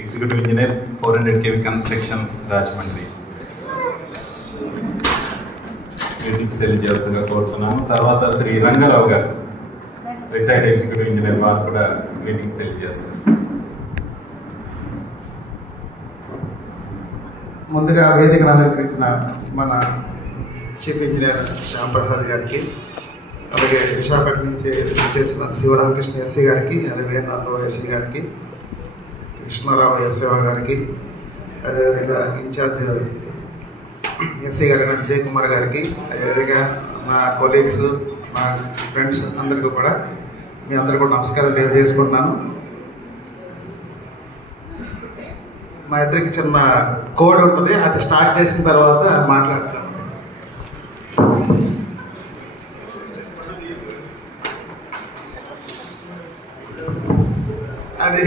Executive engineer 400 kV construction Rajahmundry greetings తెలియజేస్తుగా కోరుతున్నాను. తర్వాత శ్రీ రంగారావు గారు రిటైర్డ్ ఎగ్జిక్యూటివ్ ఇంజనీర్ వారు కూడా గ్రీటింగ్స్ తెలియజేస్తారు. ముందుగా వేదికను అలంకరించిన మన చీఫ్ ఇంజనీర్ శ్యామ్ ప్రసాద్ గారికి, అలాగే విశాఖపట్నం నుంచి చేసిన శివరామకృష్ణ ఎస్సీ గారికి, అదే వేణునాథరావు ఎస్సీ గారికి, కృష్ణారావు ఎస్ఏవ గారికి, అదేవిధంగా ఇన్ఛార్జ్ ఎస్సీ గారైన విజయ్ కుమార్ గారికి, అదేవిధంగా నా కొలీగ్స్, నా ఫ్రెండ్స్ అందరికీ కూడా మీ అందరికీ కూడా నమస్కారం తెలియజేసుకుంటున్నాను. మా ఇద్దరికి చిన్న కోడ్ ఉంటుంది, అది స్టార్ట్ చేసిన తర్వాత మాట్లాడతాను. అది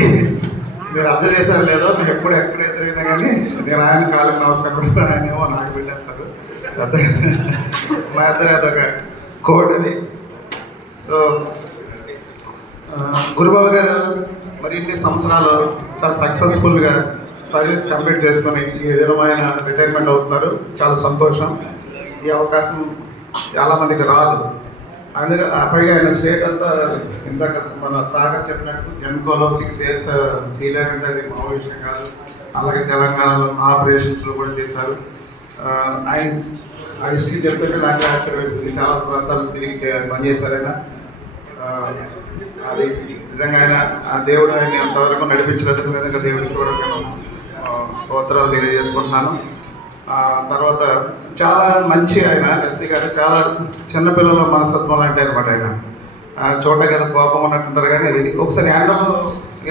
మీరు అబ్జర్వ్ చేశారు లేదో, మేము ఎప్పుడు ఎక్కడ ఎదురైనా కానీ నేను ఆయన కాళ్ళకి నమస్కారం పెడతాను, ఆయనేమో నాకు పెట్టేస్తారు. మా ఇద్దరు అదొక కోడ్ అది. సో గురుబాబు గారు మరి ఇన్ని సంవత్సరాలు చాలా సక్సెస్ఫుల్గా సర్వీస్ కంప్లీట్ చేసుకొని ఈ విధమైన రిటైర్మెంట్ అవుతున్నారు. చాలా సంతోషం. ఈ అవకాశం చాలామందికి రాదు. అందుకే పైగా ఆయన స్టేట్ అంతా ఇందాక మన సాగర్ చెప్పినట్టు జెన్కోలో 6 years సీనియర్ అంటే అది మా విషయం కాదు. అలాగే తెలంగాణలో ఆపరేషన్స్లో కూడా చేశారు. ఆయన ఆ హిస్టరీ చెప్తుంటే నాకు ఆశ్చర్యం వేస్తుంది. చాలా ప్రాంతాలు తిరిగి పనిచేశారు ఆయన. అది నిజంగా ఆయన ఆ దేవుడు ఆయన్ని అంతవరకు నడిపించినందుకు నిజంగా దేవుడికి కూడా నేను స్తోత్రాలు తెలియజేసుకుంటున్నాను. తర్వాత చాలా మంచి ఆయన ఎస్సీ గారు, చాలా చిన్నపిల్లల మనస్తత్వం లాంటి అనమాట ఆయన. చూడడానికి ఏదో కోపం ఉన్నట్టుంటారు కానీ అది ఒకసారి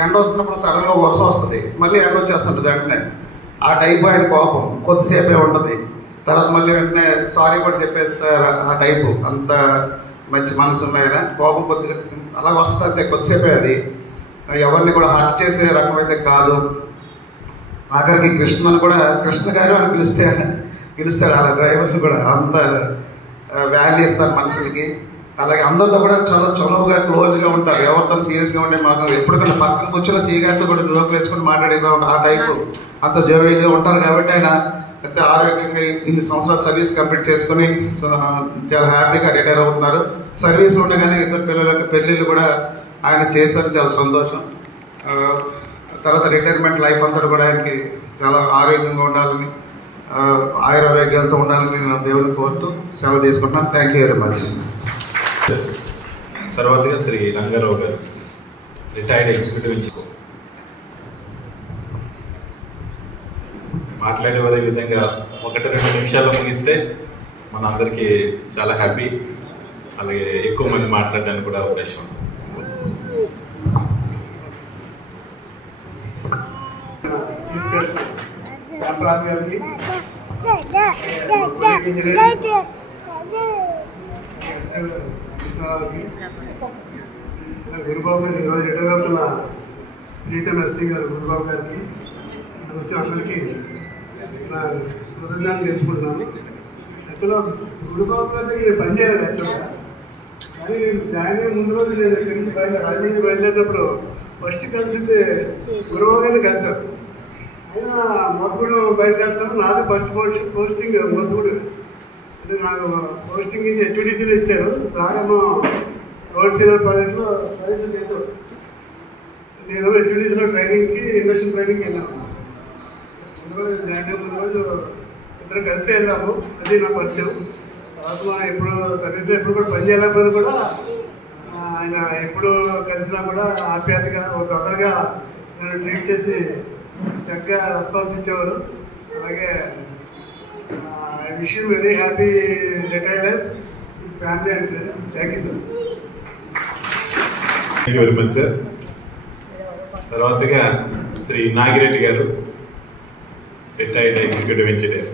ఎండ వస్తున్నప్పుడు సడన్గా వర్షం వస్తుంది, మళ్ళీ ఎండ వచ్చేస్తుంటుంది వెంటనే. ఆ టైపు ఆయన కోపం కొద్దిసేపే ఉంటుంది, తర్వాత మళ్ళీ వెంటనే సారీ కూడా చెప్పేస్తారు. ఆ టైపు అంత మంచి మనసు ఉన్న ఆయన. కోపం కొద్దిగా అలా వస్తుంది అంతే, కొద్దిసేపే. అది ఎవరిని కూడా హర్ట్ చేసే రకం అయితే కాదు. ఆఖరికి కృష్ణను కూడా కృష్ణ గారు అని పిలుస్తాడు. అలా డ్రైవర్స్ కూడా అంత వాల్యూ ఇస్తారు మనుషులకి. అలాగే అందరితో కూడా చాలా చనువుగా క్లోజ్గా ఉంటారు. ఎవరితో సీరియస్గా ఉంటే మాకు ఎప్పటికైనా పక్కన కూర్చొని సీ గారితో కూడా జోకులు వేసుకొని మాట్లాడేదా ఉంటారు. ఆ టైపు అంత జోవియల్గా ఉంటారు. కాబట్టి ఆయన ఎంత ఆరోగ్యంగా ఇన్ని సంవత్సరాలు సర్వీస్ కంప్లీట్ చేసుకుని చాలా హ్యాపీగా రిటైర్ అవుతున్నారు. సర్వీస్ ఉండగానే ఇద్దరు పిల్లలకి పెళ్ళిళ్ళు కూడా ఆయన చేశారు. చాలా సంతోషం. తర్వాత రిటైర్మెంట్ లైఫ్ అంతా కూడా ఆయనకి చాలా ఆరోగ్యంగా ఉండాలని, ఆయురారోగ్యాలతో ఉండాలని నేను దేవుని కోరుతూ సెలవు తీసుకుంటున్నాను. Thank you very much. తర్వాతగా శ్రీ రంగారావు గారు రిటైర్డ్ ఎగ్జిక్యూటివ్ ఇంజనీర్ మాట్లాడే విధంగా 1-2 నిమిషాల్లో ముగిస్తే మన అందరికీ చాలా హ్యాపీ. అలాగే ఎక్కువ మంది మాట్లాడడానికి కూడా అవకాశం. చీఫ్ గెస్ట్ శ్యామ్ గారికి, కృష్ణారావుకి, గురుబాబు గారికి, ఈరోజు రిటైర్ అవుతున్న ప్రీతం ఎస్సీ గారు గురుబాబు గారికి, వచ్చిన అందరికీ నా కృతజ్ఞతలు తెలుసుకుంటున్నాను. యాక్చువల్గా గురుబాబు గారికి పనిచేయాలి యాక్చువల్గా, కానీ జాయిన్ అయ్యే ముందు రోజు నేను ఇక్కడి నుంచి రాజమండ్రి బయలుదేరినప్పుడు ఫస్ట్ కలిసింది గురుబాబు గారిని కలిశారు. అయినా మొత్తగూడు బయలుదేరుతాను. నాది ఫస్ట్ పోస్టింగ్ మొత్తగూడు. అంటే నాకు పోస్టింగ్ ఇచ్చి హెచ్డిసిలో ఇచ్చారు. సార్ ఏమో రోడ్ సీలర్ ప్రాజెక్ట్లో చేశారు. నేను హెచ్డిసిలో ట్రైనింగ్కి ఇండస్ట్రియల్ ట్రైనింగ్కి వెళ్ళాను. ముందు జాయిన్ అయిన ముందు రోజు ఇద్దరు కలిసి వెళ్ళాము. అది నా పరిచయం. తర్వాత ఇప్పుడు సర్వీస్లో ఎప్పుడు కూడా పని చేయలేకపోయినా కూడా ఆయన ఎప్పుడు కలిసినా కూడా ఆప్యాయతగా ఒక బ్రదర్గా నన్ను ట్రీట్ చేసి చక్కగా రెస్పాన్స్ ఇచ్చేవారు. అలాగే I wish you very happy retired life with family and friends. Thank you sir. Thank you very much sir. తర్వాతగా శ్రీ నాగిరెడ్డి గారు రిటైర్డ్ ఎగ్జిక్యూటివ్ ఇంజనీర్.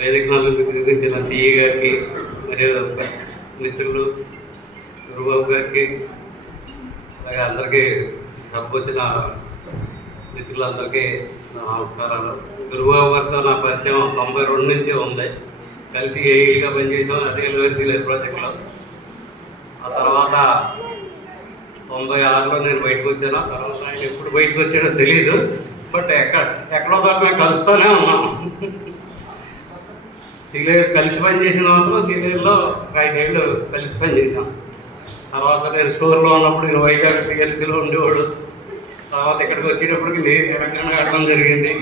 వేదికలను నిర్వహించిన సిఏ గారికి, మరియు మిత్రులు గురుబాబు గారికి, అలాగే అందరికీ సభకు వచ్చిన మిత్రులందరికీ నమస్కారాలు. గురుబాబు గారితో నా పరిచయం 92 నుంచి ఉంది. కలిసి ఏఈగా పనిచేసాం అదే యూనివర్సిటీ ప్రాజెక్టులో. ఆ తర్వాత 96లో నేను బయటకు వచ్చాను. ఆ తర్వాత ఆయన ఎప్పుడు బయటకు వచ్చాడో తెలియదు, బట్ ఎక్కడో చోట మేము కలుస్తూనే ఉన్నాం. సీలేరు కలిసి పనిచేసిన మాత్రం సీలేరులో 5 ఏళ్ళు కలిసి పనిచేసాం. తర్వాత నేను స్టోర్లో ఉన్నప్పుడు నేను వైజాగ్ టీఎల్సీలో ఉండేవాడు. తర్వాత ఇక్కడికి వచ్చేటప్పటికి నేను తెలంగాణ ఆడడం జరిగింది.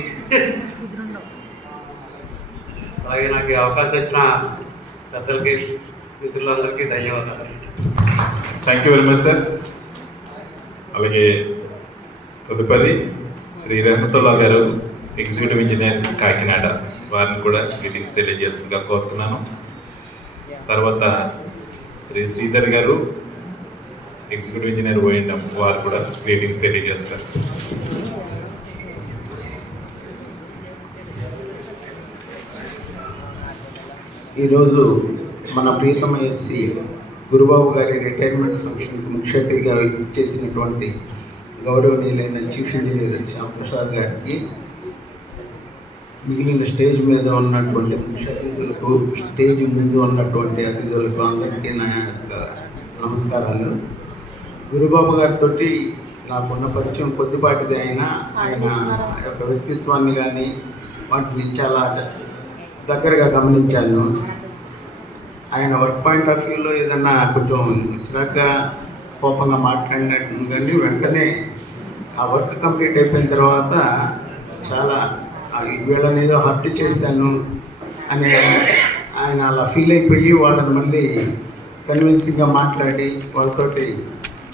అలాగే నాకు ఈ అవకాశం ఇచ్చిన పెద్దలకి మిత్రులందరికీ ధన్యవాదాలు. Thank you very much sir. అలాగే తదుపరి శ్రీ రెహమతుల్లా గారు, ఎగ్జిక్యూటివ్ ఇంజనీర్ కాకినాడ, వారిని కూడా గ్రీటింగ్స్ తెలియజేస్తుందిగా కోరుతున్నాను. తర్వాత శ్రీ శ్రీధర్ గారు, ఎగ్జిక్యూటివ్ ఇంజనీర్ ఓఎండ్ఎం, వారు కూడా గ్రీటింగ్స్ తెలియజేస్తారు. ఈరోజు మన ప్రియతమ ఎస్సీ గురుబాబు గారి రిటైర్మెంట్ ఫంక్షన్కి ముఖ్య అతిథిగా ఇచ్చేసినటువంటి గౌరవనీయులైన చీఫ్ ఇంజనీర్ శ్యాంప్రసాద్ గారికి, మిగిలిన స్టేజ్ మీద ఉన్నటువంటి ముఖ్య అతిథులకు, స్టేజ్ ముందు ఉన్నటువంటి అతిథులకు అందరికీ నా యొక్క నమస్కారాలు. గురుబాబు గారితో నాకున్న పరిచయం కొద్దిపాటిది అయినా ఆయన యొక్క వ్యక్తిత్వాన్ని కానీ వాటిని చాలా దగ్గరగా గమనించాను. ఆయన వర్క్ పాయింట్ ఆఫ్ వ్యూలో ఏదన్నా కొంచెం చిరాగ్గా కోపంగా మాట్లాడినట్టు కానీ వెంటనే ఆ వర్క్ కంప్లీట్ అయిపోయిన తర్వాత చాలా వీళ్ళని ఏదో హర్ట్ చేశాను అనే ఆయన అలా ఫీల్ అయిపోయి వాళ్ళని మళ్ళీ కన్విన్సింగ్గా మాట్లాడి వాళ్ళతోటి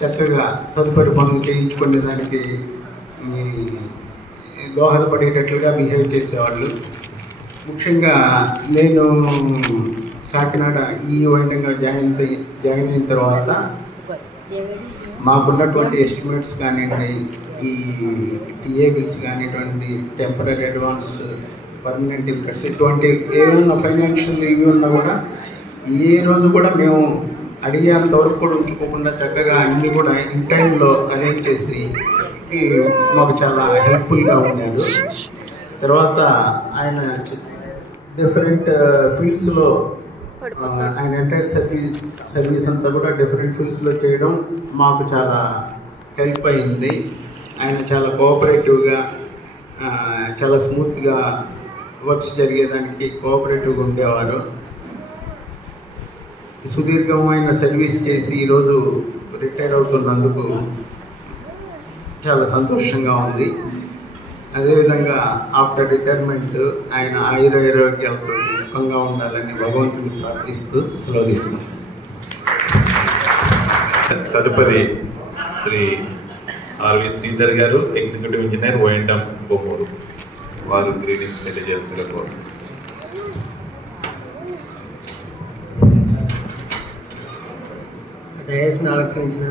చక్కగా తదుపరి పనులు చేయించుకునే దానికి దోహదపడేటట్లుగా బిహేవ్ చేసేవాళ్ళు. ముఖ్యంగా నేను కాకినాడ ఈ వైండంగా జాయిన్ అయిన తర్వాత మాకున్నటువంటి ఎస్టిమేట్స్ కానివ్వండి, ఈ టీఏ బిల్స్ కానివ్వండి, టెంపరీ అడ్వాన్స్, పర్మనెంట్ ఇంప్రెస్, ఇటువంటి ఏమైనా ఫైనాన్షియల్ ఇవి ఉన్నా కూడా ఏ రోజు కూడా మేము అడిగేంతవరకు కూడా ఉంచుకోకుండా చక్కగా అన్నీ కూడా ఇన్ టైంలో అరేంజ్ చేసి మాకు చాలా హెల్ప్ఫుల్గా ఉన్నారు. తర్వాత ఆయన డిఫరెంట్ ఫీల్డ్స్లో ఆయన ఎంటైర్ సర్వీస్ అంతా కూడా డిఫరెంట్ ఫీల్డ్స్లో చేయడం మాకు చాలా హెల్ప్ అయింది. ఆయన చాలా కోఆపరేటివ్గా, చాలా స్మూత్గా వర్క్స్ జరిగేదానికి కోఆపరేటివ్గా ఉండేవారు. సుదీర్ఘమైన సర్వీస్ చేసి ఈరోజు రిటైర్ అవుతున్నందుకు చాలా సంతోషంగా ఉంది. అదేవిధంగా ఆఫ్టర్ రిటైర్మెంట్ ఆయన ఆయురారోగ్యాలతో సుఖంగా ఉండాలని భగవంతుని ప్రార్థిస్తూ సెలవు తీసుకున్నాను. తదుపరి శ్రీ ఆర్వి శ్రీధర్ గారు, ఎగ్జిక్యూటివ్ ఇంజనీర్ ఓఎండ్ఎం బొమ్మూరు, వారు గ్రీటింగ్స్ తెలియజేస్తున్నారు. డయాస్ని అలంకరించిన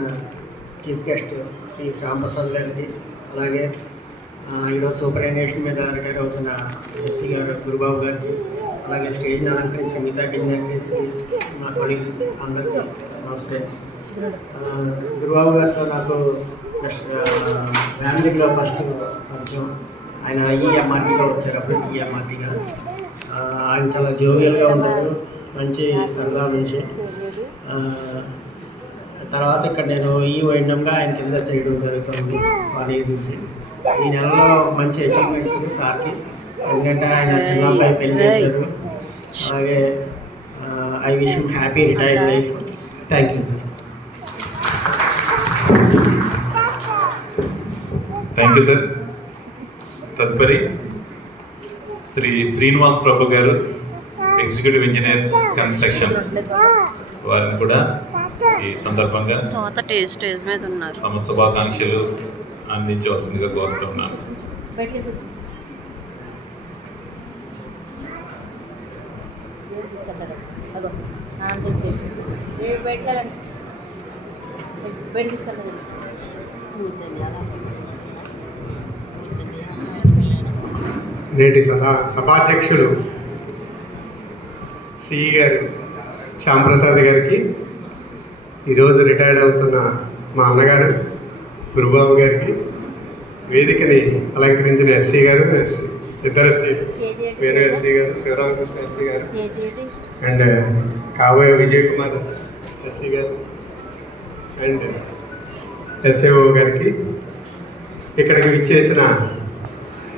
చీఫ్ గెస్ట్ శ్రీ శ్యాంప్రసాద్ గారికి, అలాగే ఈరోజు సూపరింటెండెంట్ మీద రిటైర్ అవుతున్న ఎస్సీ గారు గురుబాబు గారికి, అలాగే స్టేజ్ని అలంకరించిన మిగతా ఇంజనీర్స్, మా కొలీగ్స్ అందరికీ నమస్తే. గురుబాబు గారితో నాకు ఫ్యామిలీలో ఫస్ట్ పరిచయం. ఆయన ఈఎంఆర్టీగా వచ్చారు, అప్పుడు ఈఎంఆర్టీగా. ఆయన చాలా జోవియల్గా ఉంటారు, మంచి సరదా మనిషి. తర్వాత ఇక్కడ నేను ఓఎండ్ఎంగా ఆయన కింద చేయడం జరుగుతుంది 1 year నుంచి. ఈ నెలలో మంచి అచీవ్మెంట్స్ సార్కి, ఎందుకంటే ఆయన చిన్న అబ్బాయి పెళ్లి చేశారు. అలాగే I wish you happy retired life. Thank you sir. Thank you sir. తదుపరి శ్రీ శ్రీనివాస్ ప్రభు గారు, ఎగ్జిక్యూటివ్ ఇంజనీర్ కన్స్ట్రక్షన్, వారిని కూడా ఈ సందర్భంగా తమ శుభాకాంక్షలు అందించవలసిందిగా కోరుతున్నాను. నేటి సభాధ్యక్షుడు సిఈ గారు శ్యాంప్రసాద్ గారికి, ఈరోజు రిటైర్డ్ అవుతున్న మా అన్నగారు గురుబాబు గారికి, వేదికని అలంకరించిన ఎస్సీ గారు, ఇద్దరు ఎస్సీ, వేణు ఎస్సీ గారు, శివరామకృష్ణ ఎస్సీ గారు అండ్ కాబోయే విజయ్ కుమార్ ఎస్సీ గారు అండ్ ఎస్ఏఓ గారికి, ఇక్కడికి విచ్చేసిన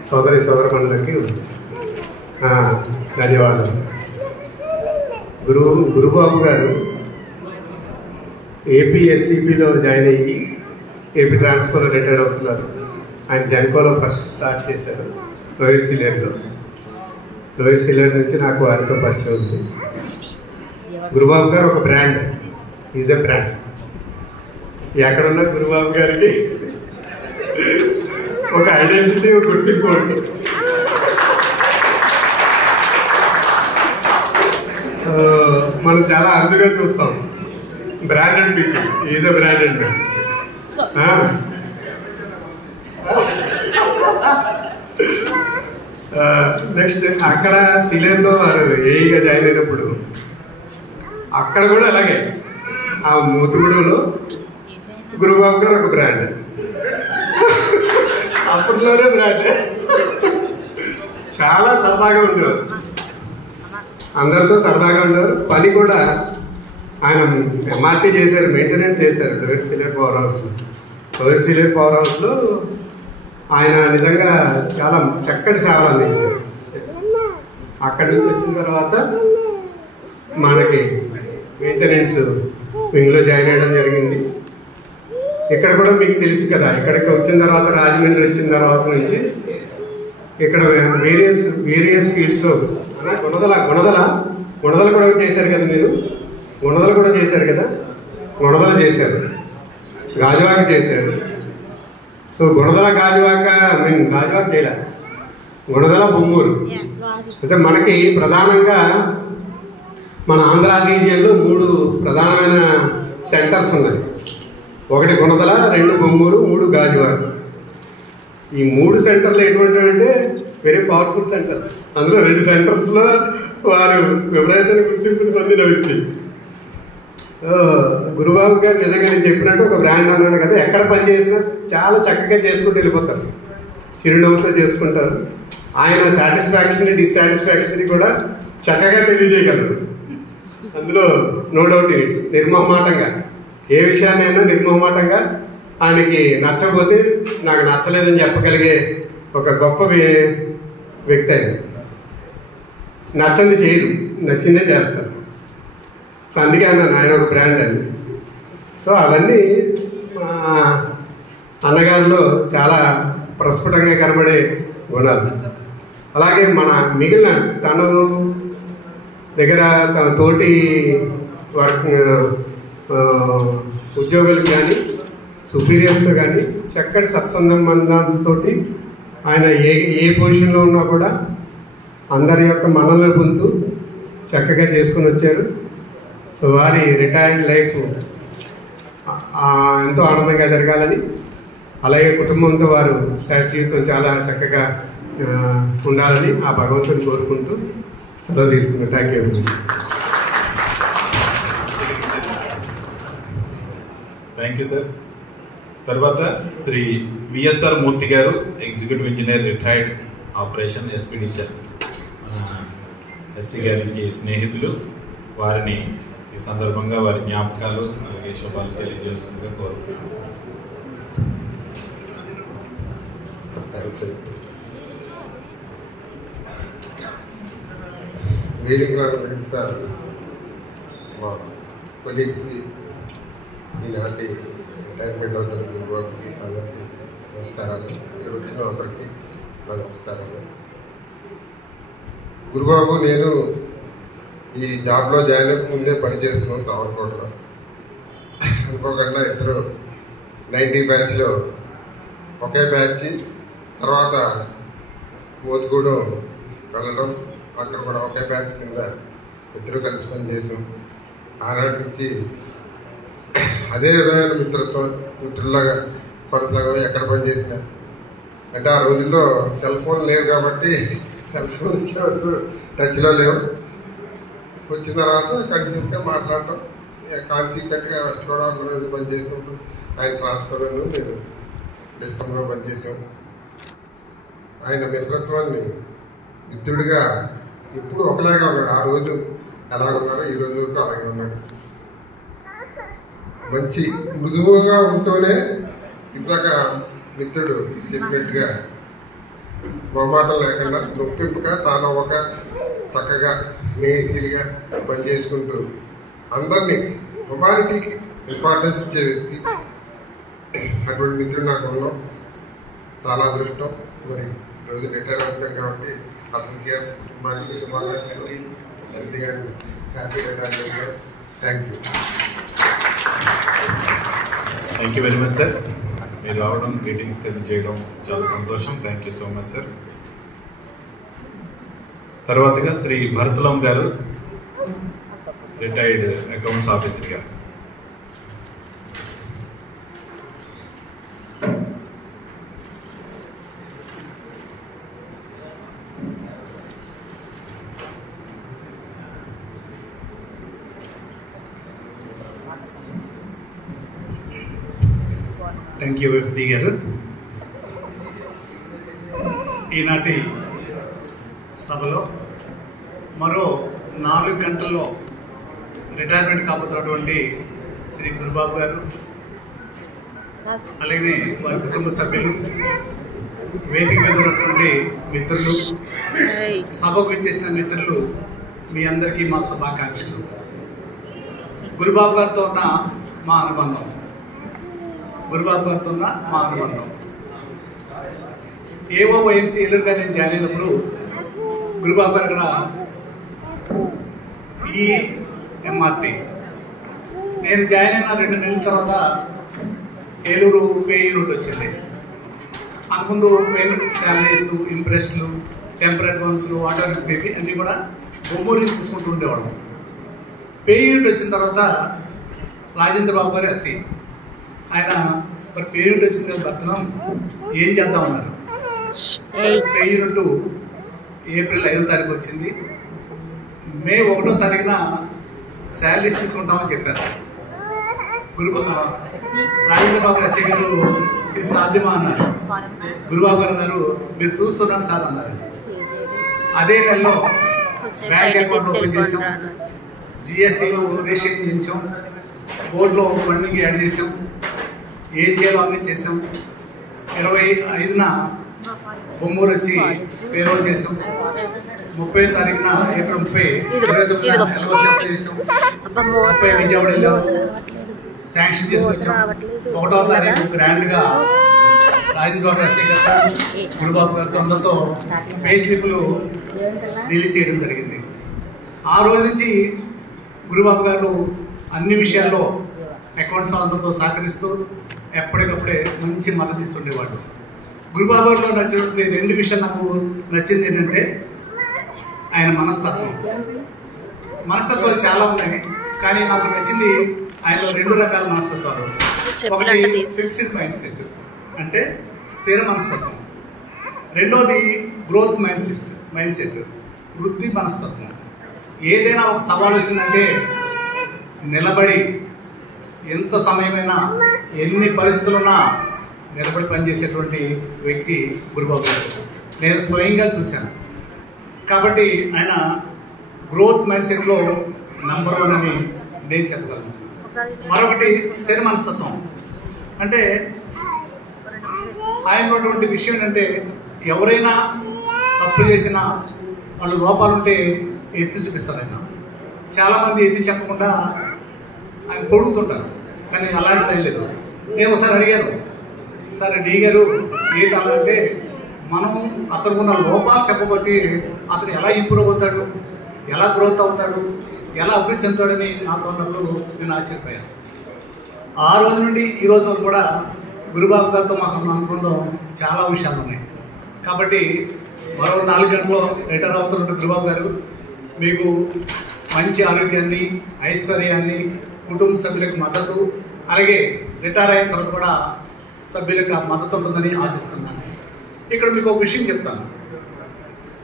సోదరి సోదరమణులకి ధన్యవాదాలు. గురుబాబు గారు ఏపీ ఎస్సీబీలో జాయిన్ అయ్యి ఏపీ ట్రాన్స్కోలో రిటైర్డ్ అవుతున్నారు. ఆయన జెన్కోలో ఫస్ట్ స్టార్ట్ చేశారు, లోయర్ సీలేరులో. లోయర్ సీలేరు నుంచి నాకు వారితో పరిచయం ఉంది. గురుబాబు గారు ఒక బ్రాండ్, ఈజ్ ఎ బ్రాండ్. ఎక్కడున్న గురుబాబు గారికి ఒక ఐడెంటిటీ, ఒక గుర్తింపు ఉంది. మనం చాలా అరుదుగా చూస్తాం branded people, is a branded man. Next అక్కడ సిలేర్లో వారు ఏఈగా జాయిన్ అయినప్పుడు అక్కడ కూడా అలాగే ఆ మూతుగూడలో గురుబాబు గారు ఒక బ్రాండ్, అప్పట్లోనే బ్రాండ్. చాలా సరదాగా ఉండేవారు, అందరితో సరదాగా ఉండేవారు. పని కూడా ఆయన ఎంఆర్టీ చేశారు, మెయింటెనెన్స్ చేశారు లోయర్ సీలేరు పవర్ హౌస్లో. లోయర్ సీలేరు పవర్ హౌస్లో ఆయన నిజంగా చాలా చక్కటి సేవలు అందించారు. అక్కడి నుంచి వచ్చిన తర్వాత మనకి మెయింటెనెన్స్ వింగ్లో జాయిన్ అయ్యడం జరిగింది. ఇక్కడ కూడా మీకు తెలుసు కదా, ఇక్కడికి వచ్చిన తర్వాత రాజమండ్రి వచ్చిన తర్వాత నుంచి ఇక్కడ వేరియస్ ఫీల్డ్స్లో గుణదల కూడా చేశారు కదా మీరు, గుణదలు కూడా చేశారు కదా, గుణదలు చేశారు, గాజువాక చేశారు. సో గుణదల గాజువాక గాజువాక చేయలే, గుణదల బొమ్మూరు. అయితే మనకి ప్రధానంగా మన ఆంధ్ర రీజియన్లో 3 ప్రధానమైన సెంటర్స్ ఉన్నాయి. 1 గుణదల, 2 బొమ్మూరు, 3 గాజువాక. ఈ 3 సెంటర్లు ఎటువంటివి అంటే వెరీ పవర్ఫుల్ సెంటర్స్. అందులో 2 సెంటర్స్లో వారు విపరీతమైన గుర్తింపుని పొందిన వ్యక్తి. గురుబాబు గారు నిజంగా నేను చెప్పినట్టు ఒక బ్రాండ్ అన్నాను కదా, ఎక్కడ పని చేసినా చాలా చక్కగా చేసుకుంటూ వెళ్ళిపోతారు, చిరునవ్వుతో చేసుకుంటారు. ఆయన సాటిస్ఫాక్షన్, డిస్సాటిస్ఫాక్షన్ కూడా చక్కగా తెలియజేయగలరు. అందులో నో డౌట్ ఇన్ ఇట్. నిర్మోహమాటంగా ఏ విషయాన్నైనా నిర్మోహమాటంగా ఆయనకి నచ్చకపోతే నాకు నచ్చలేదని చెప్పగలిగే ఒక గొప్ప వ్యక్తి ఆయన. నచ్చంది చేయరు, నచ్చిందే చేస్తారు. సో అందుకే అన్నాను ఆయన ఒక బ్రాండ్ అని. సో అవన్నీ మా అన్నగారిలో చాలా ప్రస్ఫుటంగా కనబడే గుణాలు. అలాగే మన మిగిలిన తను దగ్గర తన తోటి వర్క్ ఉద్యోగులకు కానీ సుపీరియర్స్తో కానీ చక్కటి సత్సంబంధాలతోటి ఆయన ఏ పొజిషన్లో ఉన్నా కూడా అందరి యొక్క మన్ననలు పొందుతూ చక్కగా చేసుకుని వచ్చారు. సో వారి రిటైర్డ్ లైఫ్ ఎంతో ఆనందంగా జరగాలని, అలాగే కుటుంబంతో వారు శాశ్వత జీవితం చాలా చక్కగా ఉండాలని ఆ భగవంతుని కోరుకుంటూ సెలవు తీసుకున్నాను. Thank you. Thank you sir. తర్వాత శ్రీ విఎస్ఆర్ మూర్తి గారు, executive engineer, retired operation SPDCL, SC గారికి స్నేహితులు. వారిని ఈ సందర్భంగా వారి జ్ఞాపకాలు అలాగే శుభాలు తెలియజేస్తుందిగా కోరుతున్నాను. థ్యాంక్స్. వేదికగా మిగతా మా కొలీగ్స్కి, ఈనాటి రిటైర్మెంట్ అవుతున్న గురుబాబుకి అందరికీ నమస్కారాలు. ఇక్కడ వచ్చిన అందరికీ నా నమస్కారాలు. గురుబాబు నేను ఈ జాబ్లో జాయిన్ అయ్యే ముందే పనిచేస్తున్నాం సావర్కోటలో. అనుకోకుండా ఇద్దరు 90 బ్యాచ్లో ఒకే బ్యాచ్, తర్వాత మోతుగూడెం వెళ్ళడం, అక్కడ కూడా ఒకే బ్యాచ్ కింద ఇద్దరు కలిసి పనిచేసాం. ఆనాటి నుంచి అదే విధమైన మిత్రుల్లాగా కొనసాగం. ఎక్కడ పనిచేసినా అంటే ఆ రోజుల్లో సెల్ ఫోన్ లేవు కాబట్టి, సెల్ ఫోన్ ఇచ్చే వరకు టచ్లో లేవు. వచ్చిన తర్వాత కంటిన్యూస్గా మాట్లాడటం, కాన్సిక్వెంట్గా వెస్ట్ గోదావరిలో పనిచేసినప్పుడు ఆయన ట్రాన్స్ఫర్ నేను డిస్కంలో పనిచేసాం. ఆయన మిత్రత్వాన్ని మిత్రుడిగా ఎప్పుడు ఒకలాగా ఉన్నాడు. ఆ రోజు ఎలాగున్నారో ఈ రోజు వరకు అలాగే ఉన్నాడు. మంచి మృదువుగా ఉంటూనే ఇందాక మిత్రుడు చెప్పినట్టుగా మొహమాటం లేకుండా నొప్పింపుగా తాను ఒక చక్కగా స్నేహితులుగా పనిచేసుకుంటూ అందరినీ హ్యుమానిటీకి ఇంపార్టెన్స్ ఇచ్చే వ్యక్తి. అటువంటి మిత్రుడు నాకు ఉన్నాం. చాలా అదృష్టం. మరి ఈరోజు రిటైర్ అవుతాడు కాబట్టి అతనికి కుటుంబానికి శుభాకాంక్షలు. హెల్తీగా happy retirement. Thank you. Thank you very much sir. మీరు రావడం, గ్రీటింగ్స్ తెలియజేయడం చాలా సంతోషం. Thank you so much sir. తర్వాతగా శ్రీ భరతులం గారు, రిటైర్డ్ అకౌంట్స్ ఆఫీసర్ గారు. థ్యాంక్ యూ డి గారు. ఈనాటి సభలో మరో 4 గంటల్లో రిటైర్మెంట్ కాబోతున్నటువంటి శ్రీ గురుబాబు గారు, అలాగే వారి కుటుంబ సభ్యులు, వేదిక మీద ఉన్నటువంటి మిత్రులు, సభకు ఇచ్చేసిన మిత్రులు, మీ అందరికీ మా శుభాకాంక్షలు. గురుబాబు గారితో ఉన్న మా అనుబంధం ఏవో వైఎంసీ ఎల్లురుగా నేను జాయిన్ అయినప్పుడు గురుబాబు గారు అక్కడ ఈ ఎంఆర్టీ, నేను జాయిన్ అయిన 2 నెలల తర్వాత ఏలూరు పే యూనిట్ వచ్చింది. అంతకుముందు పేమెంట్ శాలరీస్, ఇంప్రెస్లు, టెంపరీ అడ్వాన్స్లు, వాటర్ పేపీ అన్నీ కూడా బొమ్మూరి తీసుకుంటూ ఉండేవాళ్ళం. పే యూనిట్ వచ్చిన తర్వాత రాజేంద్ర బాబు గారు ఎస్సీ, ఆయన మరి పే యూనిట్ వచ్చింది కదా భర్తనం ఏం చేద్దాం అన్నారు. పే యూనిట్ ఏప్రిల్ 5వ తారీఖు వచ్చింది. మే 1వ తారీఖున శాలరీస్ తీసుకుంటామని చెప్పారు. రాజేంద్ర బాబు ఎస్సీ గారు ఇది సాధ్యమా అన్నారు. గురుబాబు గారు అన్నారు మీరు చూస్తున్నాను సార్ అన్నారు. అదే నెలలో బ్యాంక్ అకౌంట్ ఓపెన్ చేసాం, జిఎస్టీలో రిజిస్ట్రేషన్ చేయించాం, బోర్డులో ఫండింగ్ యాడ్ చేసాం, ఏం చేయాలో అన్నీ చేసాం. 25న బొమ్మూరు వచ్చి పేరోల్ చేసాం. 30వ తారీఖున ఏప్రిల్ 30, 29న ఎల్ఓసి అప్లై చేసాం. 30 విజయవాడ వెళ్ళాం, శాంక్షన్ చేసుకొచ్చాం. 1వ తారీఖు గ్రాండ్గా రాజేంద్ర బాబు ఎస్సీ గారు, గురుబాబు గారితో అందరితో పే స్లిప్లు రిలీజ్ చేయడం జరిగింది. ఆ రోజు నుంచి గురుబాబు గారు అన్ని విషయాల్లో అకౌంట్స్ అందరితో సహకరిస్తూ ఎప్పటికప్పుడే మంచి మద్దతు ఇస్తుండేవాడు. గురుబాబు గారిలో నచ్చినటువంటి 2 విషయాలు నాకు నచ్చింది ఏంటంటే ఆయన మనస్తత్వాలు చాలా ఉన్నాయి, కానీ నాకు నచ్చింది ఆయనలో 2 రకాల మనస్తత్వాలు. ఒకటి ఫిక్స్డ్ మైండ్ సెట్, అంటే స్థిర మనస్తత్వం. రెండోది గ్రోత్ మైండ్ సెట్, వృద్ధి మనస్తత్వం. ఏదైనా ఒక సవాల్ వచ్చిందంటే నిలబడి ఎంత సమయమైనా ఎన్ని పరిస్థితులున్నా నిలబడి పనిచేసేటువంటి వ్యక్తి గురుబాబు గారు. నేను స్వయంగా చూశాను. కాబట్టి ఆయన గ్రోత్ మైండ్ సెట్లో నంబర్ 1 అని నేను చెప్తాను. మరొకటి స్థిర మనస్తత్వం, అంటే ఆయన ఉన్నటువంటి విషయం ఏంటంటే ఎవరైనా తప్పు చేసినా వాళ్ళు లోపాలుంటే ఎత్తి చూపిస్తారు. ఆయన చాలామంది ఎత్తి చెప్పకుండా ఆయన పొడుగుతుంటారు, కానీ అలాంటిది ఏం లేదు. నేను ఒకసారి అడిగాను, సార్ డి గారు ఏంటి అలా అంటే, మనం అతను ఉన్న లోపాలు చెప్పబోతే అతను ఎలా ఇంప్రూవ్ అవుతాడు, ఎలా గ్రోత్ అవుతాడు, ఎలా అభివృద్ధి చెందుతాడని నాతో ఉన్నప్పుడు నేను ఆశ్చర్యపోయాను. ఆ రోజు నుండి ఈ రోజు వరకు కూడా గురుబాబు గారితో మాకు అనుబంధం చాలా విషయాలు ఉన్నాయి. కాబట్టి మరో 4 గంటల్లో రిటైర్ అవుతున్నట్టు గురుబాబు గారు మీకు మంచి ఆరోగ్యాన్ని, ఐశ్వర్యాన్ని, కుటుంబ సభ్యులకు మద్దతు, అలాగే రిటైర్ అయిన తర్వాత కూడా సభ్యులకు మద్దతు ఉంటుందని ఆశిస్తున్నాను. ఇక్కడ మీకు ఒక విషయం చెప్తాను.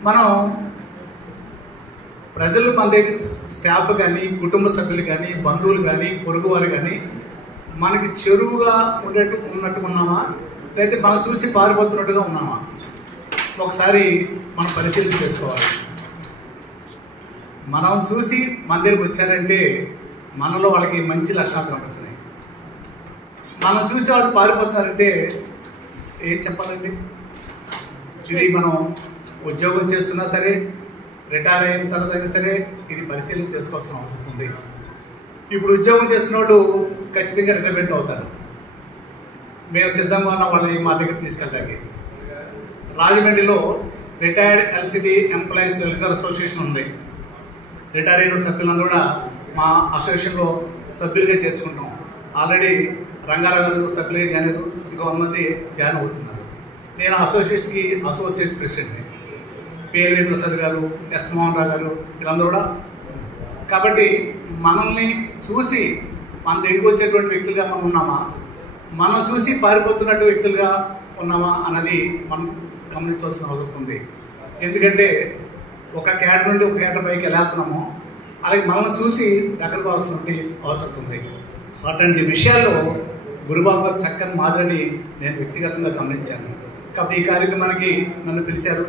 మనం ప్రజలు మన దగ్గర స్టాఫ్ కానీ, కుటుంబ సభ్యులు కానీ, బంధువులు కానీ, పొరుగువారు కానీ మనకి చెరువుగా ఉన్నట్టుకున్నామా, లేకపోతే మనం చూసి పారిపోతున్నట్టుగా ఉన్నామా? ఒకసారి మనం పరిశీలన చేసుకోవాలి. మనం చూసి మన దగ్గరికి వచ్చారంటే మనలో వాళ్ళకి మంచి లక్షణాలు కనిపిస్తున్నాయి. మనం చూసి వాళ్ళు పారిపోతారంటే ఏం చెప్పాలండి? ఇది మనం ఉద్యోగం చేస్తున్నా సరే, రిటైర్ అయిన తర్వాత అయినా సరే ఇది పరిశీలన చేసుకోవాల్సిన అవసరం ఉంది. ఇప్పుడు ఉద్యోగం చేస్తున్న వాళ్ళు ఖచ్చితంగా రిటైర్మెంట్ అవుతారు. మేము సిద్ధంగా ఉన్న వాళ్ళని మా దగ్గర తీసుకెళ్ళడానికి. రాజమండ్రిలో రిటైర్డ్ ఎల్సిటీ ఎంప్లాయీస్ వెల్ఫేర్ అసోసియేషన్ ఉంది. రిటైర్ అయిన సభ్యులందరూ కూడా మా అసోసియేషన్లో సభ్యులుగా చేర్చుకుంటాం. ఆల్రెడీ రంగారావు గారు సభ్యులుగా జాయిన్ అయ్యారు, ఇంకో 1 మంది జాయిన్ అవుతున్నారు. నేను అసోసియేషన్కి అసోసియేట్ ప్రెసిడెంట్ని. పిఎల్వి ప్రసాద్ గారు, ఎస్ మోహన్ రావు గారు వీళ్ళందరూ కూడా. కాబట్టి మనల్ని చూసి మన దగ్గరికి వచ్చేటువంటి వ్యక్తులుగా మనం ఉన్నామా, మనం చూసి పారిపోతున్నట్టు వ్యక్తులుగా ఉన్నామా అన్నది మనం గమనించవలసిన అవసరం ఉంది. ఎందుకంటే ఒక క్యాడర్ నుండి ఒక క్యాడర్ పైకి ఎలా వెళ్తున్నామో అలాగే మనం చూసి దగ్గర కావాల్సిన అవసరం ఉంది. సో అటువంటి విషయాల్లో గురుబాబు గారు చక్కని మాదిరిని నేను వ్యక్తిగతంగా గమనించాను. కాబట్టి ఈ కార్యక్రమానికి నన్ను పిలిచారు,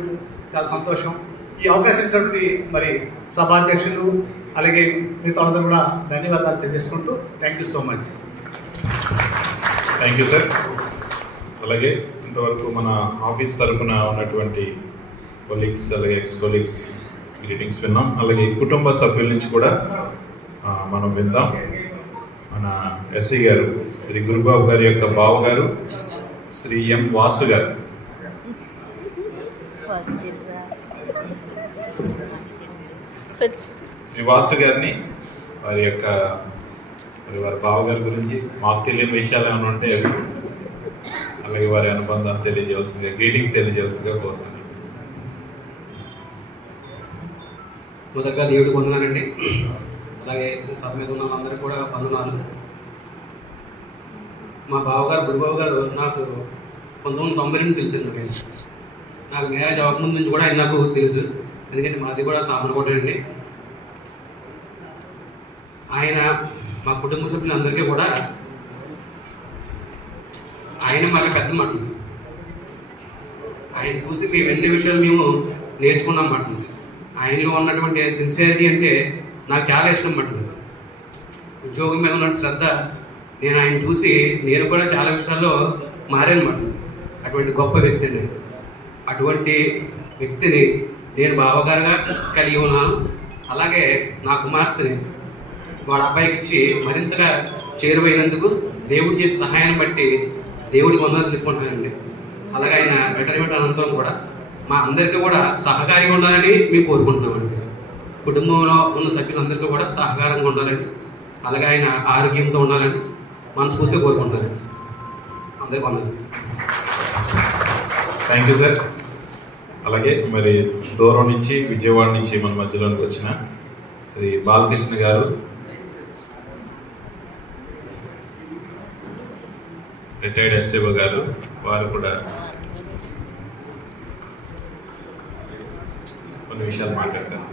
చాలా సంతోషం. ఈ అవకాశం ఇచ్చినటువంటి మరి సభాధ్యక్షులు అలాగే మీతో అందరూ కూడా ధన్యవాదాలు తెలియజేసుకుంటూ thank you so much. Thank you sir. అలాగే ఇంతవరకు మన ఆఫీస్ తరఫున ఉన్నటువంటి కొలీగ్స్ అలాగే ఎక్స్ కొలీగ్స్ గ్రీటింగ్స్ విన్నాం. అలాగే కుటుంబ సభ్యుల నుంచి కూడా మనం విందాం. మన ఎస్సీ గారు శ్రీ గురుబాబు గారి యొక్క బావగారు శ్రీ ఎం వాసు గారు. శ్రీ వాసు గారిని వారి యొక్క వారి బావగారి గురించి మాకు తెలియని విషయాలు ఏమైనా ఉంటే అలాగే వారి అనుబంధాన్ని తెలియజేయాల్సిందిగా, గ్రీటింగ్స్ తెలియజేయాల్సిందిగా కోరుతున్నాను. మొదటగా దేవుడికి వందనాలండి. అలాగే సభ మీద ఉన్న వాళ్ళందరికీ కూడా వందనాలు. మా బావగారు గురుబాబు గారు నాకు 1992 తెలిసింది. నాకు మ్యారేజ్ అవ్వకముందు నుంచి కూడా ఆయన నాకు తెలుసు, ఎందుకంటే మాది కూడా సామర్లకోట అండి. ఆయన మా కుటుంబ సభ్యులందరికీ కూడా ఆయన మాకు పెద్ద మాట. ఆయన చూసి మేము ఎన్ని విషయాలు మేము నేర్చుకున్నాం మాట. ఆయనలో ఉన్నటువంటి సిన్సియారిటీ అంటే నాకు చాలా ఇష్టం మాట. ఉద్యోగం మీద ఉన్న శ్రద్ధ నేను ఆయన చూసి నేను కూడా చాలా విషయాల్లో మారానమాట. అటువంటి గొప్ప వ్యక్తిని, అటువంటి వ్యక్తిని నేను బావగారుగా కలిగి ఉన్నాను. అలాగే నా కుమార్తెని వాడు అబ్బాయికి ఇచ్చి మరింతగా చేరువైనందుకు దేవుడు చేసే సహాయాన్ని బట్టి దేవుడికి వందనాలు చెప్పుకుంటానండి. అలాగే ఆయన రిటైర్మెంట్ అనంతరం కూడా మా అందరికీ కూడా సహకారిగా ఉండాలని మేము కోరుకుంటున్నామండి. కుటుంబంలో ఉన్న సభ్యులందరికీ కూడా సహకారంగా ఉండాలని, అలాగే ఆయన ఆరోగ్యంతో ఉండాలని మనస్ఫూర్తిగా కోరుకుంటున్నానండి. అందరికీ వందనాలు. Thank you sir. అలాగే మరి దూరం నుంచి విజయవాడ నుంచి మన మధ్యలోకి వచ్చిన శ్రీ బాలకృష్ణ గారు, రిటైర్డ్ ఎస్ఏఓ గారు, వారు కూడా కొన్ని విషయాలు మాట్లాడతారు.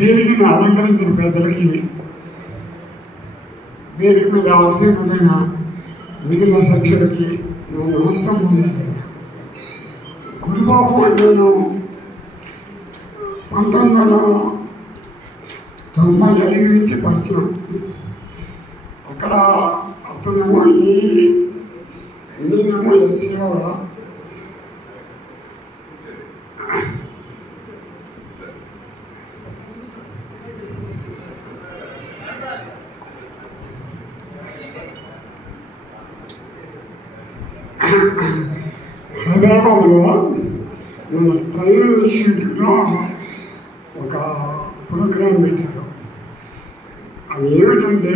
వేదికను అలంకరించిన పెద్దలకి, వేదిక మీద ఆసీనులైన మిగిలిన సభ్యులకి నా నమస్కారం. గురుబాబు నేను 1995 నుంచి పరిచయం. అక్కడ అతనేమో నేనేమో ఎస్సీలో హైదరాబాద్లో మన ప్రైవేట్ ఇన్స్టిట్యూట్లో ఒక ప్రోగ్రాం పెట్టారు. అది ఏమిటంటే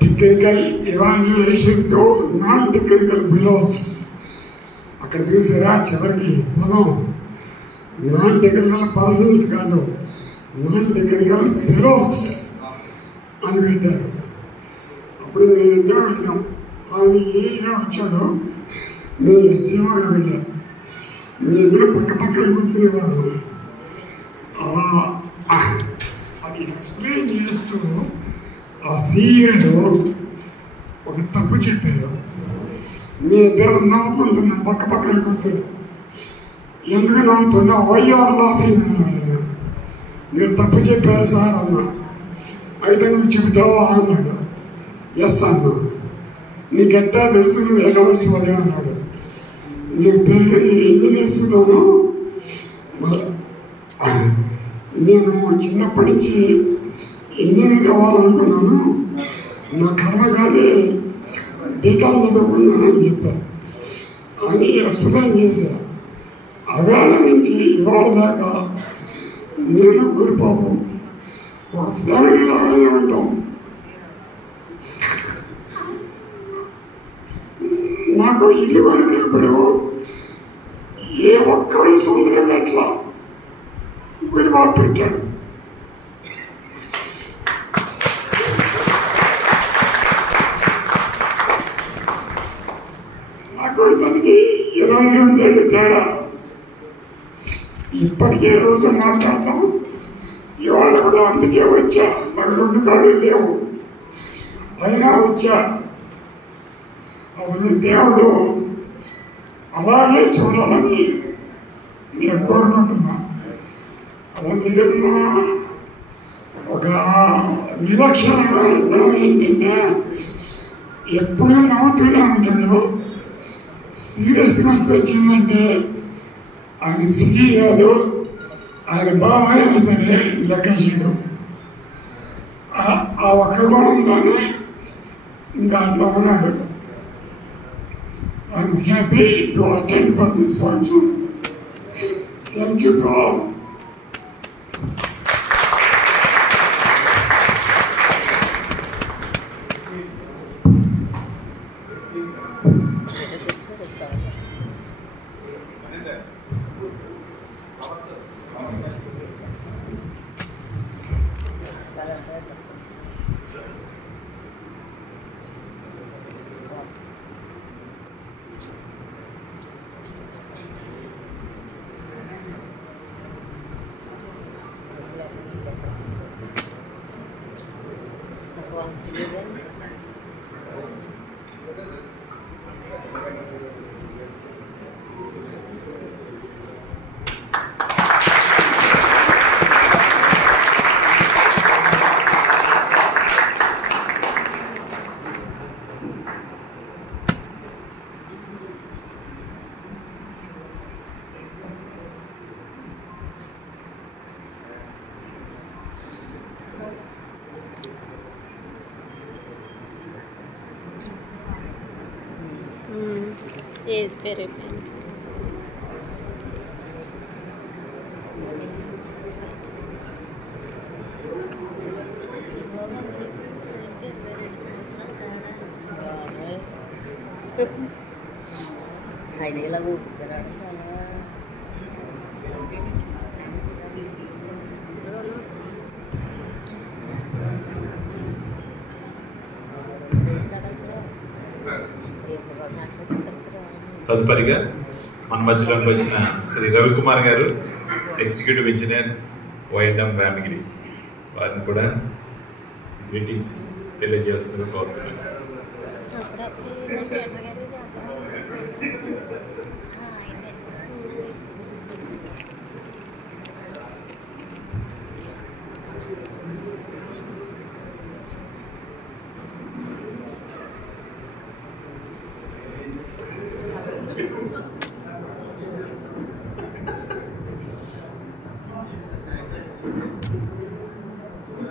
technical evaluation to non technical fellows. అక్కడ చూసారా చివరికి పదం నాన్ టెక్నికల్ పర్సన్స్ కాదు, నాన్ టెక్నికల్ ఫెలోస్ అని పెట్టారు. అప్పుడు మేము ఇద్దరం వెళ్ళాం. ఆయన ఏగా వచ్చాడో నేను ఎస్సీఓగా వెళ్ళాను. మీ ఇద్దరు పక్క పక్కన కూర్చునేవాడు. అలా అది ఎక్స్ప్లెయిన్ చేస్తూ ఆ సీఏలో ఒక తప్పు చెప్పారు. మీ ఇద్దరు నవ్వుకుంటున్నా పక్క పక్కన కూర్చొని. ఎందుకు నవ్వుతున్నా? వైఆర్ లాఫింగ్ అన్నాడు. మీరు తప్పు చెప్పారు సార్ అన్నా. అయితే నువ్వు చెబుతావా అన్నాడు. ఎస్ అన్నా. నీకెట్టా తెలుసు నువ్వు ఎనవర్స్ వదే అన్నాడు. నేను ఇంజనీర్స్లోను నేను చిన్నప్పటి నుంచి ఇంజనీర్ అవ్వాలనుకున్నాను. నా కర్మగానే బీకామ్ చదువుకున్నానని చెప్పాను అని ఎక్స్ప్లెయిన్ చేశాను. అవేళ నుంచి ఇవాళ దాకా నేను గురుబాబు ఒక ఫ్యామిలీలాగానే ఉంటాం. నాకు ఇల్లు కొనుక్కున్నప్పుడు ఏ ఒక్కడు సొంతగా ఎట్లా గురుబాబు పెట్టాడు. నాకు ఇతనికి 22 ఏళ్ళు తేడా. ఇప్పటికే రోజు మాట్లాడతాం. ఇవాళ కూడా అందుకే వచ్చా. నాకు 2 కాళ్ళు లేవు, అయినా వచ్చా. అసలు దేవుడు అలాగే చూడాలని నేను కోరుకుంటున్నా. అలా మీరున్న ఒక విలక్షణమైన గుణం ఏంటంటే ఎప్పుడూ నవ్వుతూనే ఉంటాడు. సీరియస్నెస్ వచ్చిందంటే ఆయన సిగి కాదు, ఆయన బాబైనా సరే లెక్క చేయడం. ఆ ఒక్క గుణంతోనే దాంట్లో ఉన్నాడు. I'm happy to attend for this function. Thank you to all. Yes, very fine. Ini lagu berada sana. తదుపరిగా మన మధ్యలోకి వచ్చిన శ్రీ రవికుమార్ గారు, ఎగ్జిక్యూటివ్ ఇంజనీర్, వైఎండ్ఎం ఫ్యామిలీ, వారిని కూడా గ్రీటింగ్స్ తెలియజేస్తున్న కోరుతున్నాను.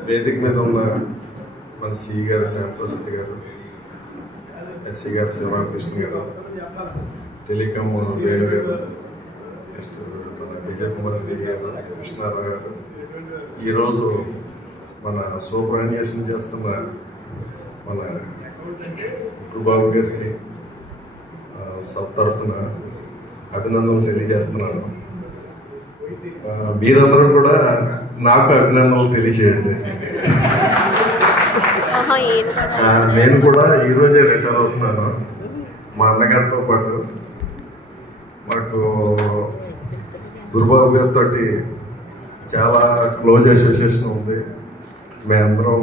వేదిక మీద ఉన్న మన సి గారు శ్యామప్రసాద్ గారు, ఎస్సీ గారు శివరామకృష్ణ గారు, టెలికామ్ వేణు గారు, నెక్స్ట్ మన విజయ్ కుమార్ రెడ్డి గారు, కృష్ణారావు గారు, ఈరోజు మన సూపరాన్వేషణ చేస్తున్న మన గురుబాబు గారికి సబ్ తరఫున అభినందనలు తెలియజేస్తున్నాను. మీరందరూ కూడా నాకు అభినందనలు తెలియజేయండి. నేను కూడా ఈరోజే రిటైర్ అవుతున్నాను. మా అన్నగారితో పాటు మాకు గురుబాబు గారితో చాలా క్లోజ్ అసోసియేషన్ ఉంది. మేమందరం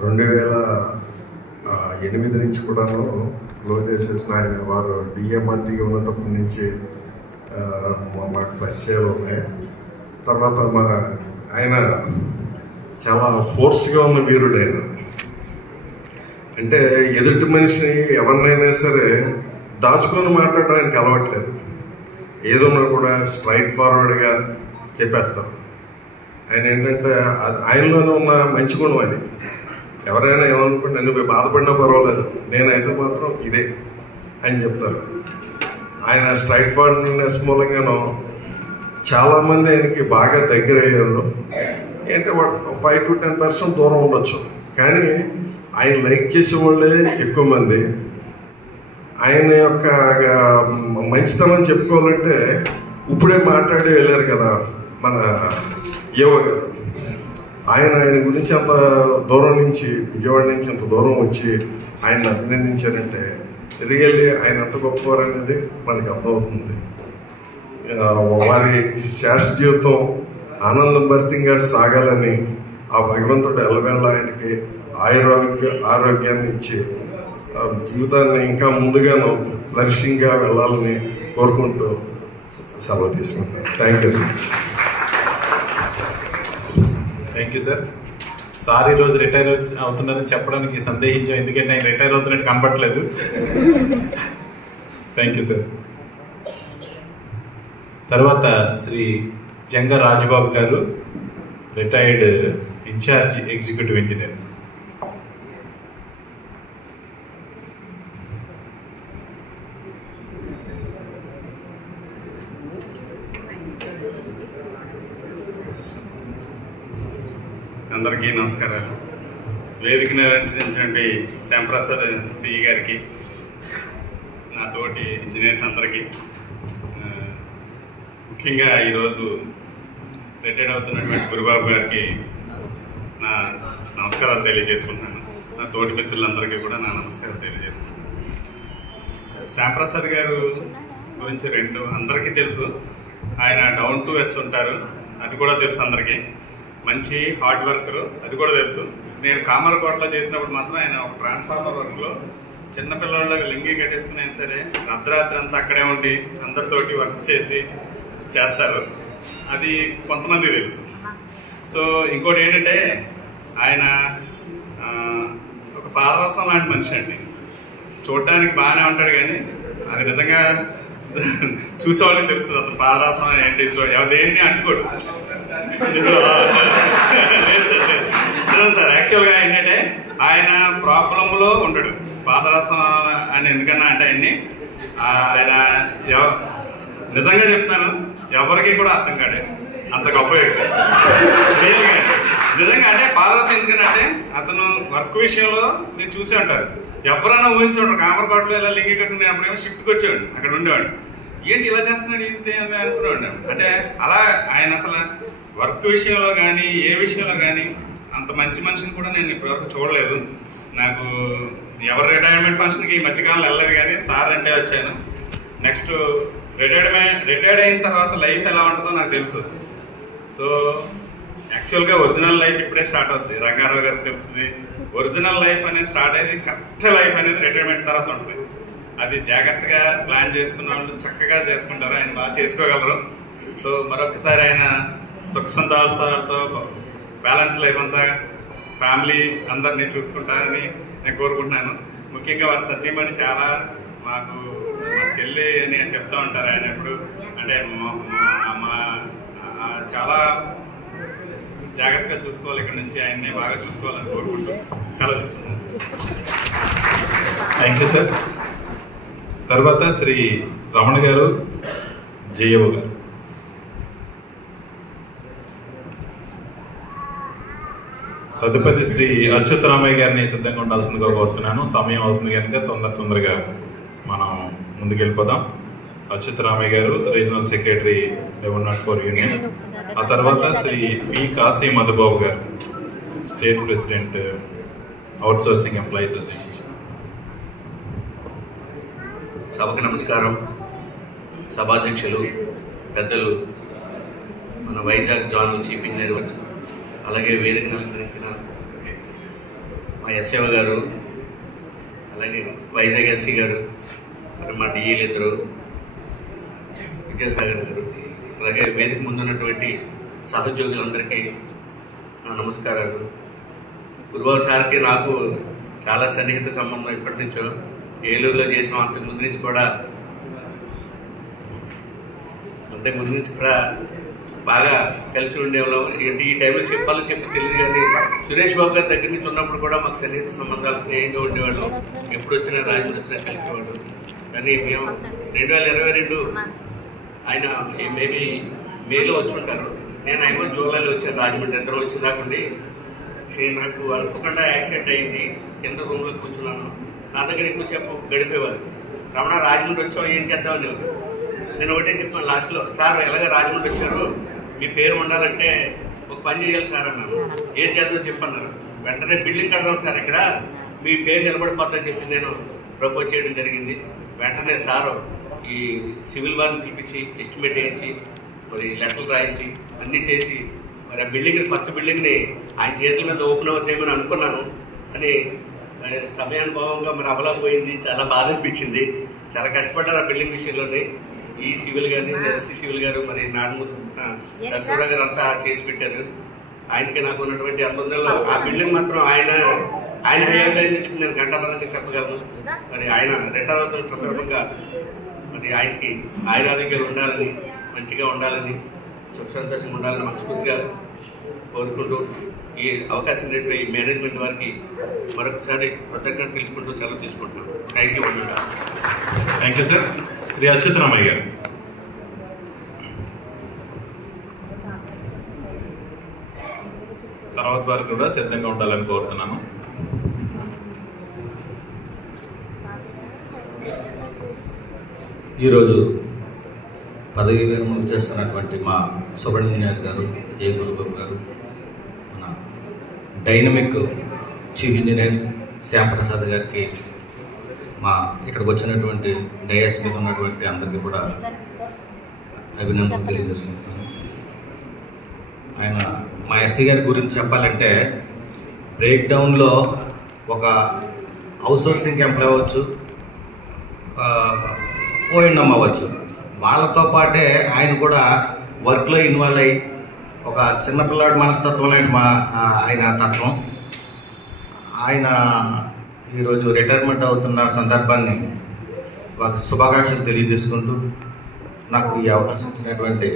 2008 నుంచి కూడాను క్లోజ్ అసోసియేషన్. ఆయన వారు డిఎంఆర్టీగా ఉన్నప్పటి నుంచి మాకు పరిచయాలు ఉన్నాయి. తర్వాత ఆయన చాలా ఫోర్స్గా ఉన్న వీరుడు. ఆయన అంటే ఎదుటి మనిషిని ఎవరినైనా సరే దాచుకొని మాట్లాడడం ఆయనకు అలవాట్లేదు. ఏదన్నా కూడా స్ట్రైట్ ఫార్వర్డ్గా చెప్పేస్తారు. ఆయన ఏంటంటే ఆయనలోనే ఉన్న మంచి గుణం అది. ఎవరైనా ఏమనుకుంటే నువ్వు బాధపడినా పర్వాలేదు, నేనైతే మాత్రం ఇదే అని చెప్తారు. ఆయన స్ట్రైట్ ఫార్వర్డ్నెస్ మూలంగానూ చాలామంది ఆయనకి బాగా దగ్గర అయ్యారు. ఏంటంటే 5 to 10% దూరం ఉండొచ్చు, కానీ ఆయన లైక్ చేసేవాళ్ళే ఎక్కువ మంది. ఆయన యొక్క మంచితనం చెప్పుకోవాలంటే ఇప్పుడే మాట్లాడి వెళ్ళారు కదా మన యువ గారు. ఆయన గురించి అంత దూరం నుంచి, విజయవాడ నుంచి అంత దూరం వచ్చి ఆయన అభినందించారంటే రియల్లీ ఆయన ఎంత గొప్పవారు అనేది మనకు అర్థమవుతుంది. వారి శాశ్వత జీవితం ఆనందం భరితంగా సాగాలని ఆ భగవంతుడు ఎల్లవేళ ఆయనకి ఆరోగ్యాన్ని ఇచ్చి జీవితాన్ని ఇంకా ముందుగాను ఫ్లరిషింగ్గా వెళ్ళాలని కోరుకుంటూ సెలవు తీసుకుంటాను. Thank you very much. Thank you sir. Sir ఈరోజు రిటైర్ అవుతున్నారని చెప్పడానికి సందేహించాం, ఎందుకంటే ఆయన రిటైర్ అవుతున్నట్టు కనపట్లేదు. Thank you sir. తర్వాత శ్రీ జంగ రాజబాబు గారు, రిటైర్డ్ ఇన్ఛార్జ్ ఎగ్జిక్యూటివ్ ఇంజనీర్. అందరికీ నమస్కారాలు. వేదిక నిర్వహించినటువంటి శ్యాంప్రసాద్ సిఈ గారికి, నా తోటి ఇంజనీర్స్ అందరికీ, ముఖ్యంగా ఈరోజు రిటైర్డ్ అవుతున్నటువంటి గురుబాబు గారికి నా నమస్కారాలు తెలియజేసుకుంటున్నాను. నా తోటి మిత్రులందరికీ కూడా నా నమస్కారాలు తెలియజేసుకుంటున్నాను. శ్యాంప్రసాద్ గారు గురించి అందరికీ తెలుసు. ఆయన డౌన్ టు ఎర్త్ ఉంటారు, అది కూడా తెలుసు అందరికీ. మంచి హార్డ్ వర్కరు, అది కూడా తెలుసు. నేను కామరకోటలో చేసినప్పుడు మాత్రం ఆయన ఒక ట్రాన్స్ఫార్మర్ వర్క్లో చిన్నపిల్లలకి లింగి కట్టేసుకుని అయినా సరే అర్ధరాత్రి అంతా అక్కడే ఉండి అందరితోటి వర్క్ చేస్తారు. అది కొంతమందికి తెలుసు. సో ఇంకోటి ఏంటంటే ఆయన ఒక పాదరసం లాంటి మనిషి అండి. చూడటానికి బాగానే ఉంటాడు, కానీ అది నిజంగా చూసేవాళ్ళకి తెలుస్తుంది అతను పాదరసం ఏంటి, దేన్ని అంటుకోడు. లేదు సార్, యాక్చువల్గా ఏంటంటే ఆయన ప్రాబ్లంలో ఉంటాడు. పాదరసం అని ఎందుకన్నా అంటే ఆయన నిజంగా చెప్తాను, ఎవరికి కూడా అర్థం కాడే అంత గొప్ప వ్యక్తి నిజంగా. అంటే పాదరసం ఎందుకనంటే అతను వర్క్ విషయంలో మీరు చూసే ఉంటారు, ఎవరైనా ఊహించుంటారు. కామరకోటలో ఇలా లింగి కట్టుకుని అప్పుడేమో షిఫ్ట్కి వచ్చేవాడు, అక్కడ ఉండేవాడు. ఏంటి ఇలా చేస్తున్నాడు ఏంటి అని అనుకునేవాడు. అంటే అలా ఆయన అసలు వర్క్ విషయంలో కానీ ఏ విషయంలో కానీ అంత మంచి మనిషిని కూడా నేను ఇప్పటివరకు చూడలేదు. నాకు ఎవరి రిటైర్మెంట్ ఫంక్షన్కి ఈ మధ్యకాలంలో వెళ్ళలేదు, కానీ సార్ అంటే వచ్చాను. నెక్స్ట్ రిటైర్డ్ అయిన తర్వాత లైఫ్ ఎలా ఉంటుందో నాకు తెలుసు. సో యాక్చువల్గా ఒరిజినల్ లైఫ్ ఇప్పుడే స్టార్ట్ అవుతుంది. రంగారావు గారికి తెలుస్తుంది, ఒరిజినల్ లైఫ్ అనేది స్టార్ట్ అయ్యేది, కరెక్ట్ లైఫ్ అనేది రిటైర్మెంట్ తర్వాత ఉంటుంది. అది జాగ్రత్తగా ప్లాన్ చేసుకున్న వాళ్ళు చక్కగా చేసుకుంటారు, ఆయన బాగా చేసుకోగలరు. సో మరొకసారి ఆయన సుఖ సంతోషాలతో బ్యాలెన్స్ లైఫ్ అంతా ఫ్యామిలీ అందరినీ చూసుకుంటారని నేను కోరుకుంటున్నాను. ముఖ్యంగా వారి సతీమణి చాలా మాకు మా చెల్లి అని చెప్తూ ఉంటారు. ఆయన ఎప్పుడు అంటే చాలా జాగ్రత్తగా చూసుకోవాలి, ఇక్కడ నుంచి ఆయన్ని బాగా చూసుకోవాలని కోరుకుంటూ సెలవు తీసుకుంటాను. Thank you sir. తర్వాత శ్రీ రమణ గారు, జయవ గారు. తదుపరి శ్రీ అచ్యుతరామయ్య గారిని సిద్ధంగా ఉండాల్సిందిగా కోరుతున్నాను. సమయం అవుతుంది కనుక తొందరగా మనం ముందుకెళ్ళిపోదాం. అచ్యుతరామయ్య గారు, రీజనల్ సెక్రటరీ 1104 యూనియన్. ఆ తర్వాత శ్రీ పి కాశీ మధుబాబు గారు, state president outsourcing employees association. సభకు నమస్కారం. సభాధ్యక్షులు పెద్దలు మన వైజాగ్ జోనల్ చీఫ్ ఇంజనీర్, అలాగే వేదికను అలంకరించిన మా ఎస్ఏవ గారు, అలాగే వైజాగ్ ఎస్సీ గారు, మరి మా డిఈలు ఇద్దరు, విద్యాసాగర్ గారు, అలాగే వేదిక ముందున్నటువంటి సహోద్యోగులందరికీ నా నమస్కారాలు. గురుబాబు సార్కి నాకు చాలా సన్నిహిత సంబంధం ఇప్పటి నుంచో. ఏలూరులో చేసాం, అంతకుముందు నుంచి కూడా బాగా కలిసి ఉండేవాళ్ళం. ఏంటి ఈ టైంలో చెప్పాలో చెప్పి తెలియదు, కానీ సురేష్ బాబు గారి దగ్గర నుంచి ఉన్నప్పుడు కూడా మాకు సన్నిహిత సంబంధాలు, స్నేహంగా ఉండేవాళ్ళం. ఎప్పుడు వచ్చినా రాజమండ్రి వచ్చినా కలిసేవాడు. కానీ మేము 2022 ఆయన మేబీ మేలో వచ్చి ఉంటారు, నేను ఏమో జూలైలో వచ్చాను రాజమండ్రి. ఇద్దరు వచ్చిన దాకుండి నాకు అనుకోకుండా యాక్సిడెంట్ అయింది. కింద రూమ్లో కూర్చున్నాను. నా దగ్గర ఎక్కువసేపు గడిపేవారు. రమణ రాజమండ్రి వచ్చావు, ఏం చేద్దామని. నేను ఒకటే చెప్పాను లాస్ట్లో, సార్ ఎలాగ రాజమండ్రి వచ్చారు, మీ పేరు ఉండాలంటే ఒక పని చేయాలి సార్ అన్నాను. ఏం చేద్దాం చెప్పన్నారు. వెంటనే బిల్డింగ్ కడదాం సార్, ఇక్కడ మీ పేరు నిలబడిపోతుందని చెప్పి నేను ప్రపోజ్ చేయడం జరిగింది. వెంటనే సారు ఈ సివిల్ వారిని పిలిపించి ఎస్టిమేట్ వేయించి మరి లెటర్లు రాయించి అన్నీ చేసి మరి ఆ బిల్డింగ్ని, కొత్త బిల్డింగ్ని ఆయన చేతుల మీద ఓపెన్ అవుతామని అనుకున్నాను. అని సమయానుభవంగా మరి అవలపోయింది. చాలా బాధ అనిపించింది. చాలా కష్టపడ్డారు ఆ బిల్డింగ్ విషయంలోనే. ఈ సివిల్ కానీ, ఎస్సీ సివిల్ గారు, మరి నారాయణమూర్తి నరసింహరావు గారు అంతా చేసి పెట్టారు. ఆయనకి నాకు ఉన్నటువంటి అనుబంధంలో ఆ బిల్డింగ్ మాత్రం ఆయన హయాంలో అని చెప్పి నేను గంటాపదంగా చెప్పగలను. మరి ఆయన రిటైర్ అవుతున్న సందర్భంగా మరి ఆయనకి ఆయురారోగ్యాలు ఉండాలని, మంచిగా ఉండాలని, సుఖ సంతోషంగా ఉండాలని మనస్ఫూర్తిగా కోరుకుంటూ ఈ అవకాశం ఈ మేనేజ్మెంట్ వారికి మరొకసారి కృతజ్ఞత తెలుపుకుంటూ సెలవు తీసుకుంటున్నాను. థ్యాంక్ యూ అన్న. Thank you sir. Shri Achyutaramaiah garu. తర్వాత వారు కూడా సిద్ధంగా ఉండాలని కోరుతున్నాను. ఈరోజు పదవి విరమణ చేస్తున్నటువంటి మా సుబ్రహ్మణ్యం గారు, ఏ గురుబాబు గారు, మన డైనమిక్ చీఫ్ ఇంజనీర్ శ్యాంప్రసాద్ గారికి, మా ఇక్కడికి వచ్చినటువంటి డయాస్ మీద ఉన్నటువంటి అందరికీ కూడా అభినందనలు తెలియజేస్తున్నాను. ఆయన మా ఎస్సీ గారి గురించి చెప్పాలంటే బ్రేక్ డౌన్లో ఒక అవుట్సోర్సింగ్ ఎంప్లాయ్ అవ్వచ్చు, ఓఎన్ఎం అవ్వచ్చు, వాళ్ళతో పాటే ఆయన కూడా వర్క్లో ఇన్వాల్వ్ అయ్యి ఒక చిన్నపిల్లాడి మనస్తత్వం లాంటి ఆయన తత్వం. ఆయన ఈరోజు రిటైర్మెంట్ అవుతున్న సందర్భాన్ని వారికి శుభాకాంక్షలు తెలియజేసుకుంటూ నాకు ఈ అవకాశం ఇచ్చినటువంటి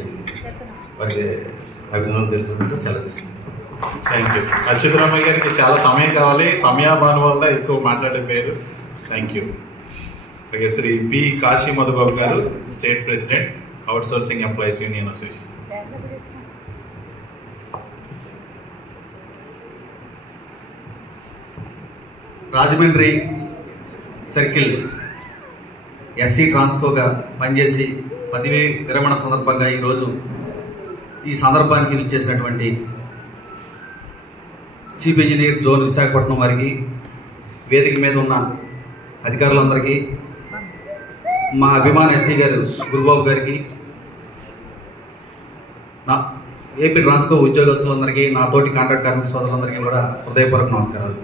వారికి అభినందనలు తెలుసుకుంటూ సెలవు తీసుకుంటాను. Thank you. అచ్యుతరామయ్య గారికి చాలా సమయం కావాలి, సమయాభావం వల్ల ఎక్కువ మాట్లాడలేకపోయారు. Thank you. అలాగే శ్రీ పి కాశీ మధుబాబు గారు, state president outsourcing employees union association. Rajahmundry circle SE ట్రాన్స్కోగా పనిచేసి పదవి విరమణ సందర్భంగా ఈరోజు ఈ సందర్భానికి విచ్చేసినటువంటి చీఫ్ ఇంజనీర్ జోన్ విశాఖపట్నం వారికి, వేదిక మీద ఉన్న అధికారులందరికీ, మా అభిమాన ఎస్సీ గారు గురుబాబు గారికి, నా ఏపీ ట్రాన్స్కో ఉద్యోగస్తులందరికీ, నా తోటి కాంట్రాక్ట్ కార్మిక సోదరులందరికీ కూడా హృదయపూర్వక నమస్కారాలు.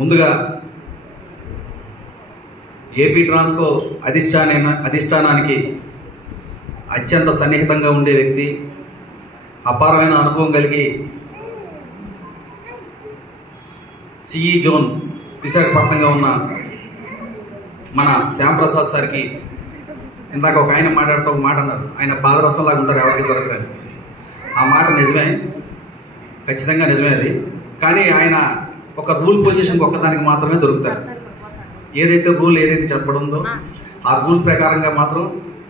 ముందుగా ఏపీ ట్రాన్స్కో అధిష్టానానికి అత్యంత సన్నిహితంగా ఉండే వ్యక్తి, అపారమైన అనుభవం కలిగి సిఈ జోన్ విశాఖపట్నంగా ఉన్న మన శ్యాంప్రసాద్ సార్కి, ఇందాక ఒక ఆయన మాట్లాడుతూ ఒక మాట అన్నారు, ఆయన పాదరసంలాగా ఉంటారు, ఎవరికి దొరకదు. ఆ మాట నిజమే, ఖచ్చితంగా నిజమే అది. కానీ ఆయన ఒక రూల్ పొజిషన్కి ఒక్కదానికి మాత్రమే దొరుకుతారు. ఏదైతే రూల్ చెప్పడుందో ఆ రూల్ ప్రకారంగా మాత్రం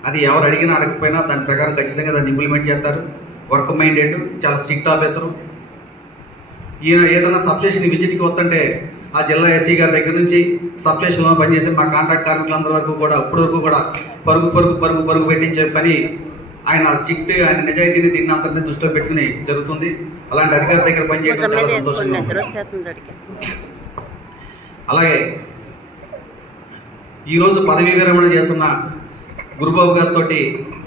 అది ఎవరు అడిగినా అడగకపోయినా దాని ప్రకారం ఖచ్చితంగా దాన్ని ఇంప్లిమెంట్ చేస్తారు. వర్క్ మైండెడ్, చాలా స్ట్రిక్ట్ ఆఫీసరు. ఈయన ఏదైనా సబ్స్టేషన్ విజిట్కి వస్తుంటే ఆ జిల్లా ఎస్సీ గారి దగ్గర నుంచి సబ్స్టేషన్లో పనిచేసే మా కాంట్రాక్ట్ కార్మికులందరి వరకు కూడా ఇప్పటి వరకు కూడా పరుగు పెట్టించే పని ఆయన స్ట్రిక్ట్, ఆయన నిజాయితీని దీన్ని అంతటిని దృష్టిలో పెట్టుకుని జరుగుతుంది. అలాంటి అధికారి దగ్గర పనిచేయడం చాలా సంతోషంగా ఉంది. అలాగే ఈరోజు పదవీ విరమణ చేస్తున్న గురుబాబు గారితో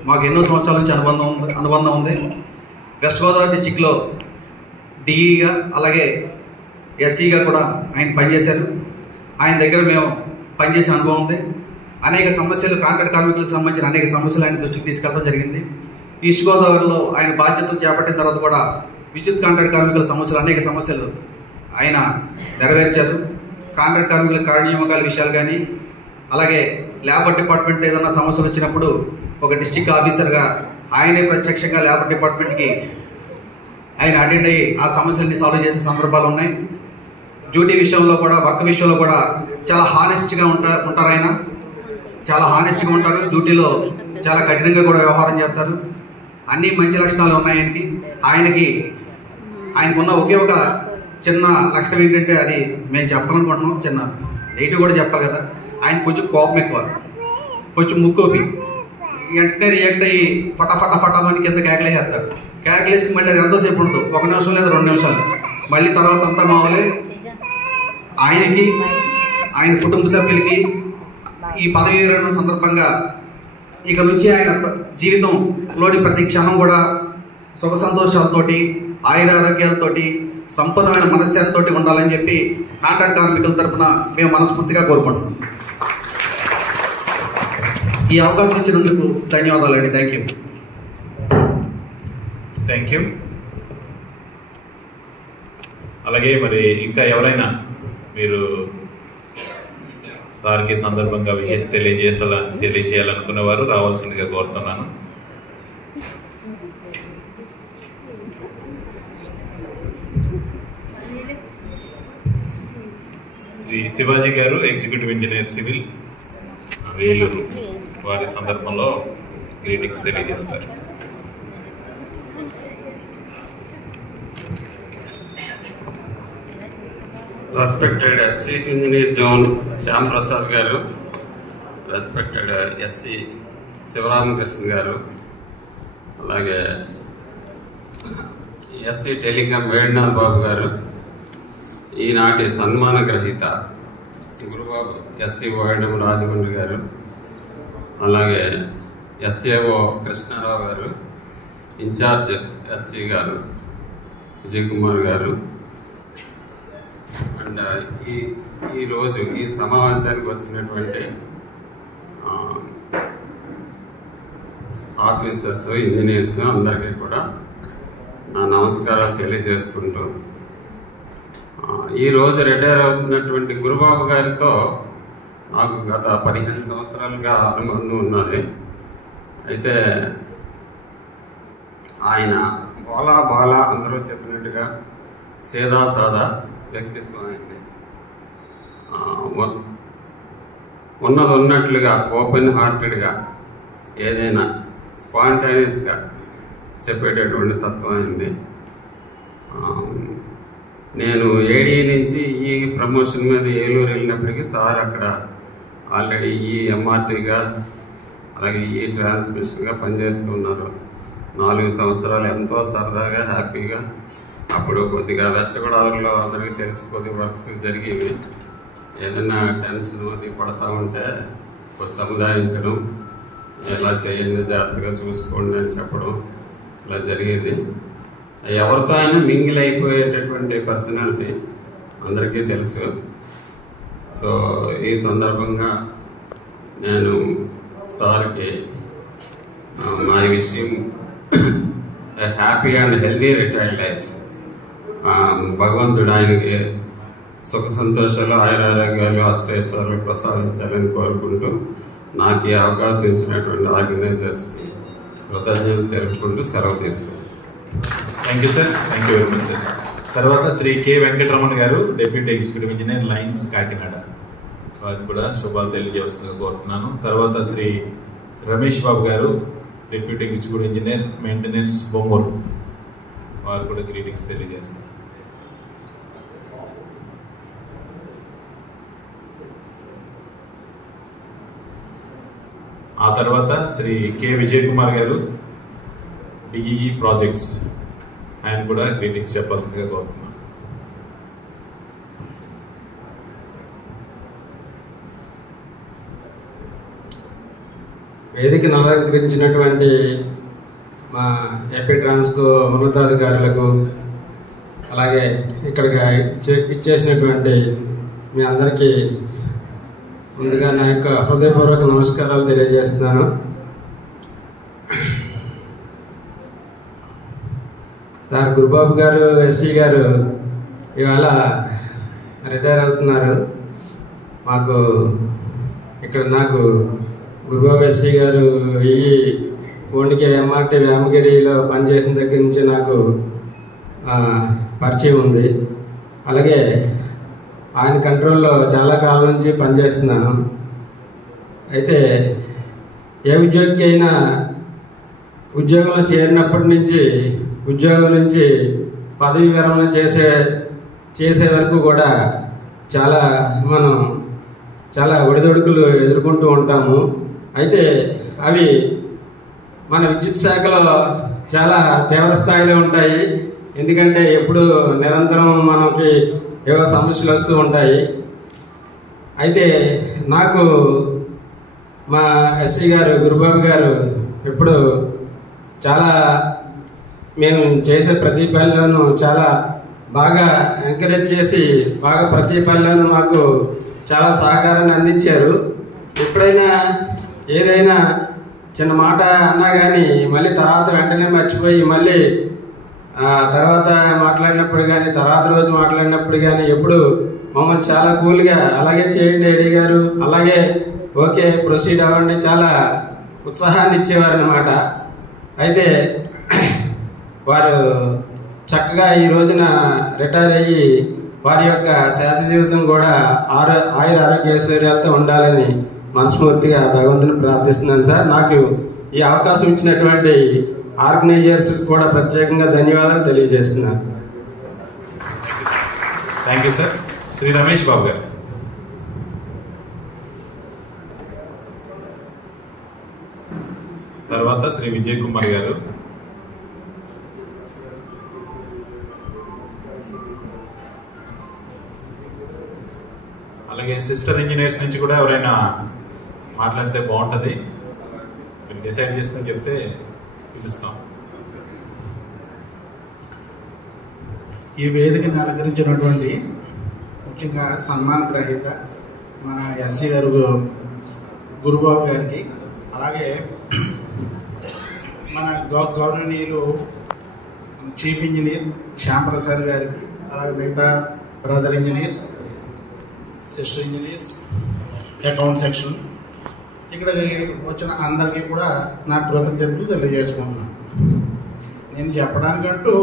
మాకు ఎన్నో సంవత్సరాల నుంచి అనుబంధం ఉంది. వెస్ట్ గోదావరి డిస్టిక్లో డిఈగా అలాగే ఎస్సీగా కూడా ఆయన పనిచేశారు. ఆయన దగ్గర మేము పనిచేసే అనుభవం ఉంది. అనేక సమస్యలు, కాంట్రాక్ట్ కార్మికులకు సంబంధించిన అనేక సమస్యలు ఆయన దృష్టికి తీసుకెళ్ళడం జరిగింది. ఈస్ట్ గోదావరిలో ఆయన బాధ్యతలు చేపట్టిన తర్వాత కూడా విద్యుత్ కాంట్రాక్ట్ కార్మికుల సమస్యలు, అనేక సమస్యలు ఆయన నెరవేర్చారు. కాంట్రాక్ట్ కార్మికుల కార్యనియామకాల విషయాలు కానీ, అలాగే లేబర్ డిపార్ట్మెంట్ ఏదైనా సమస్యలు వచ్చినప్పుడు ఒక డిస్ట్రిక్ట్ ఆఫీసర్గా ఆయనే ప్రత్యక్షంగా లేబర్ డిపార్ట్మెంట్కి ఆయన అటెండ్ అయ్యి ఆ సమస్యల్ని సాల్వ్ చేసిన సందర్భాలు ఉన్నాయి. డ్యూటీ విషయంలో కూడా, వర్క్ విషయంలో కూడా చాలా హానెస్ట్గా ఉంటారు. ఆయన చాలా హానెస్ట్గా ఉంటారు. డ్యూటీలో చాలా కఠినంగా కూడా వ్యవహారం చేస్తారు. అన్నీ మంచి లక్షణాలు ఉన్నాయి ఆయనకి. ఆయనకున్న ఒకే ఒక చిన్న లక్షణం ఏంటంటే, అది మేము చెప్పాలనుకుంటున్నాం, చిన్న నెగిటివ్ కూడా చెప్పాలి కదా, ఆయన కొంచెం కోపం ఎక్కువ, కొంచెం ముక్కోపి, వెంటనే రియాక్ట్ అయ్యి ఫటాఫట కింద కేకలేసేస్తారు. కేకలేసి మళ్ళీ అది ఎంతోసేపు ఉండదు, 1 నిమిషం లేదా 2 నిమిషాలు, మళ్ళీ తర్వాత అంతా మామూలే. ఆయనకి, ఆయన కుటుంబ సభ్యులకి ఈ పదవీ విరమణ సందర్భంగా ఇక నుంచి ఆయన జీవితంలోని ప్రతి క్షణం కూడా సుఖ సంతోషాలతోటి, ఆయురారోగ్యాలతోటి, సంపూర్ణమైన మనశ్శాంతితోటి ఉండాలని చెప్పి కాంట్రాక్ట్ కార్మికుల తరఫున మేము మనస్ఫూర్తిగా కోరుకుంటున్నాం. ఈ అవకాశం ఇచ్చినందుకు ధన్యవాదాలండి. Thank you. అలాగే మరి ఇంకా ఎవరైనా మీరు సార్కి సందర్భంగా విషయం తెలియజేయాలనుకున్న వారు రావాల్సిందిగా కోరుతున్నాను. శ్రీ శివాజీ గారు, ఎగ్జిక్యూటివ్ ఇంజనీర్ సివిల్, వేలూరు, వారి సందర్భంలో గ్రీటింగ్స్ తెలియజేస్తారు. Respected chief engineer zone Shyam Prasad గారు, రెస్పెక్టెడ్ ఎస్సీ శివరామకృష్ణ గారు, అలాగే ఎస్సీ టెలికాం వేణునాథ్ బాబు గారు, ఈనాటి సన్మాన గ్రహీత గురుబాబు ఎస్సీ ఓఎడం రాజమండ్రి గారు, అలాగే ఎస్ఏఓ కృష్ణారావు గారు, ఇన్ఛార్జ్ ఎస్సీ గారు విజయ్ కుమార్ గారు, అండ్ ఈరోజు ఈ సమావేశానికి వచ్చినటువంటి ఆఫీసర్స్, ఇంజనీర్స్ అందరికీ కూడా నా నమస్కారాలు తెలియజేసుకుంటూ, ఈరోజు రిటైర్ అవుతున్నటువంటి గురుబాబు గారితో నాకు గత 15 సంవత్సరాలుగా అనుబంధం ఉన్నది. అయితే ఆయన బాలా అందరూ చెప్పినట్టుగా సేదా సాదా వ్యక్తిత్వం అయింది. ఉన్నది ఉన్నట్లుగా, ఓపెన్ హార్టెడ్గా, ఏదైనా స్పాంటేనియస్గా చెప్పేటటువంటి తత్వం అయింది. నేను ఏడీ నుంచి ఈ ప్రమోషన్ మీద ఏలూరు వెళ్ళినప్పటికీ సార్ అక్కడ ఆల్రెడీ ఈ ఎంఆర్టీగా అలాగే ఈ ట్రాన్స్మిషన్గా పనిచేస్తున్నారు. 4 సంవత్సరాలు ఎంతో సరదాగా, హ్యాపీగా. అప్పుడు కొద్దిగా వెస్ట్ గోదావరిలో అందరికీ తెలిసి కొద్ది వర్క్స్ జరిగేవి. ఏదైనా టెన్షన్ అది పడతా ఉంటే సముదాయించడం, ఎలా చేయండి, జాగ్రత్తగా చూసుకోండి అని చెప్పడం, ఇలా జరిగేది. ఎవరితో అయినా మింగిల్ అయిపోయేటటువంటి పర్సనాలిటీ అందరికీ తెలుసు. సో ఈ సందర్భంగా నేను సార్కి మై విషయం happy and healthy retired life, భగవంతుడు ఆయనకి సుఖ సంతోషాలు, ఆయురారోగ్యాలు, అష్టైశ్వర్యాలు ప్రసాదించాలని కోరుకుంటూ, నాకు ఈ అవకాశం ఇచ్చినటువంటి ఆర్గనైజర్స్కి కృతజ్ఞతలు తెలుపుకుంటూ సెలవు తీసుకుంటాను. Thank you sir. Thank you very much sir. తర్వాత శ్రీ కె వెంకటరమణ గారు, deputy executive engineer, lines, Kakinada, వారికి కూడా శుభాలు తెలియజేస్తుందిగా కోరుతున్నాను. తర్వాత శ్రీ రమేష్ బాబు గారు, deputy executive engineer, maintenance, Bommuru, వారు కూడా గ్రీటింగ్స్ తెలియజేస్తారు. ఆ తర్వాత శ్రీ కె విజయ్ కుమార్ గారు, డిఈఈ ప్రాజెక్ట్స్, ఆయన కూడా గ్రీటింగ్స్ చెప్పాల్సిందిగా కోరుతున్నాను. వేదికను అలంకరించినటువంటి మా ఏపీ ట్రాన్స్కో ఉన్నతాధికారులకు, అలాగే ఇక్కడికి ఇచ్చేసినటువంటి మీ అందరికీ ముందుగా నా యొక్క హృదయపూర్వక నమస్కారాలు తెలియజేస్తున్నాను. సార్ గురుబాబు గారు, ఎస్సీ గారు ఇవాళ రిటైర్ అవుతున్నారు. మాకు ఇక్కడ నాకు గురుబాబు ఎస్సీ గారు ఈ ఫోన్కి ఎంఆర్టీ వేమగిరిలో పనిచేసిన దగ్గర నుంచి నాకు పరిచయం ఉంది. అలాగే ఆయన కంట్రోల్లో చాలా కాలం నుంచి పనిచేస్తున్నాను. అయితే ఏ ఉద్యోగికి అయినా ఉద్యోగంలో చేరినప్పటి నుంచి ఉద్యోగం నుంచి పదవి విరమణ చేసే వరకు కూడా మనం చాలా ఒడిదొడుకులు ఎదుర్కొంటూ ఉంటాము. అయితే అవి మన విద్యుత్ శాఖలో చాలా తీవ్ర స్థాయిలో ఉంటాయి. ఎందుకంటే ఎప్పుడు నిరంతరం మనకి ఏవో సమస్యలు వస్తూ ఉంటాయి. అయితే నాకు మా ఎస్సీ గారు గురుబాబు గారు ఎప్పుడు చాలా మేము చేసే ప్రతి పనిలోనూ చాలా బాగా ఎంకరేజ్ చేసి ప్రతి పనిలోనూ మాకు చాలా సహకారాన్ని అందించారు. ఎప్పుడైనా ఏదైనా చిన్న మాట అన్నా కానీ మళ్ళీ తర్వాత వెంటనే మర్చిపోయి మళ్ళీ తర్వాత మాట్లాడినప్పుడు కానీ తర్వాత రోజు మాట్లాడినప్పుడు కానీ ఎప్పుడు మమ్మల్ని చాలా కూల్గా అలాగే చేయండి ఏడీ గారు, అలాగే ఓకే ప్రొసీడ్ అవ్వండి, చాలా ఉత్సాహాన్ని ఇచ్చేవారు అన్నమాట. అయితే వారు చక్కగా ఈ రోజున రిటైర్ అయ్యి వారి యొక్క శాశ్వత జీవితం కూడా ఆయుర ఆరోగ్యైశ్వర్యాలతో ఉండాలని మనస్ఫూర్తిగా భగవంతుని ప్రార్థిస్తున్నాను సార్. నాకు ఈ అవకాశం ఇచ్చినటువంటి ఆర్గనైజర్స్ కూడా ప్రత్యేకంగా ధన్యవాదాలు తెలియజేస్తున్నాను. Thank you sir. Shri Ramesh Babu గారు. తర్వాత శ్రీ విజయ్ కుమార్ గారు. అలాగే సిస్టర్ ఇంజనీర్స్ నుంచి కూడా ఎవరైనా మాట్లాడితే బాగుంటుంది. మీరు డిసైడ్ చేసుకొని చెప్తే పిలుస్తాం. ఈ వేదికను అలంకరించినటువంటి ముఖ్యంగా సన్మాన గ్రహీత మన ఎస్సీ గారు గురుబాబు గారికి, అలాగే మన గౌరవనీయులు చీఫ్ ఇంజనీర్ శ్యాంప్రసాద్ గారికి, అలాగే మిగతా brother engineers, sister engineers, account section, ఇక్కడ వచ్చిన అందరికీ కూడా నా కృతజ్ఞతలు తెలియజేసుకుంటున్నాను. నేను చెప్పడానికంటూ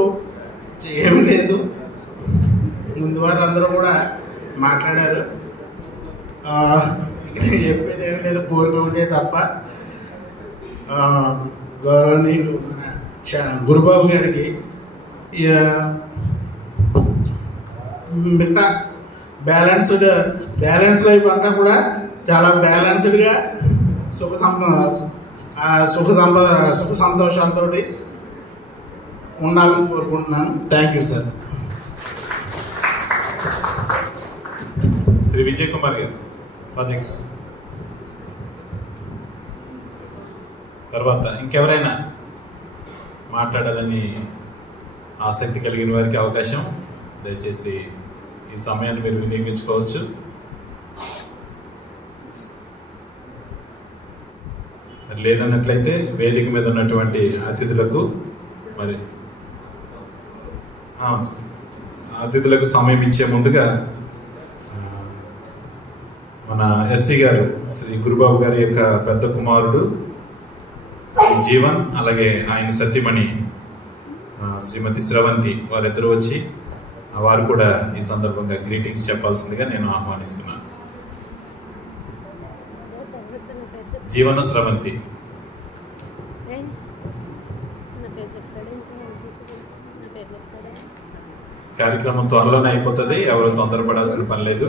ఏమి లేదు, ముందు వారు అందరూ కూడా మాట్లాడారు. చెప్పేది ఏమి లేదు, కోరిక ఉంటే తప్ప. గౌరవనీయులు మన గురుబాబు గారికి మిగతా బ్యాలెన్స్డ్ లైఫ్ అంతా కూడా చాలా బ్యాలెన్స్డ్గా సుఖ సంతోషాలతో ఉండాలని కోరుకుంటున్నాను. Thank you sir. Shri Vijay Kumar garu, projects. తర్వాత ఇంకెవరైనా మాట్లాడాలని ఆసక్తి కలిగిన వారికి అవకాశం, దయచేసి ఈ సమయాన్ని మీరు వినియోగించుకోవచ్చు. లేదన్నట్లయితే వేదిక మీద ఉన్నటువంటి అతిథులకు అతిథులకు సమయం ఇచ్చే ముందుగా మన ఎస్సీ గారు శ్రీ గురుబాబు గారి యొక్క పెద్ద కుమారుడు శ్రీ జీవన్, అలాగే ఆయన సత్యమణి శ్రీమతి స్రవంతి వారిద్దరూ వచ్చి వారు కూడా ఈ సందర్భంగా గ్రీటింగ్స్ చెప్పాల్సిందిగా నేను ఆహ్వానిస్తున్నాను. జీవన స్రవంతి. కార్యక్రమం త్వరలోనే అయిపోతుంది, ఎవరు తొందరపడాల్సిన పని లేదు.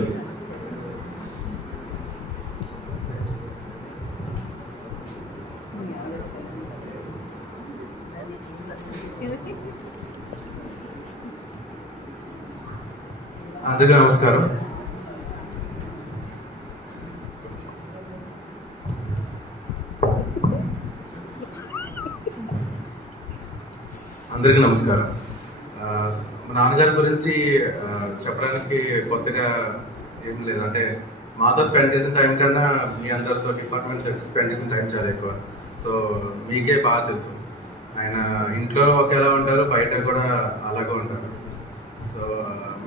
అందరికీ నమస్కారం. అందరికీ నమస్కారం. మా నాన్నగారి గురించి చెప్పడానికి కొత్తగా ఏం లేదు. అంటే మాతో స్పెండ్ చేసిన టైం కన్నా మీ అందరితో డిపార్ట్మెంట్ స్పెండ్ చేసిన టైం చాలా ఎక్కువ. సో మీకే బాగా తెలుసు. ఆయన ఇంట్లో ఒకేలా ఉంటారు, బయట కూడా అలాగే ఉంటారు. సో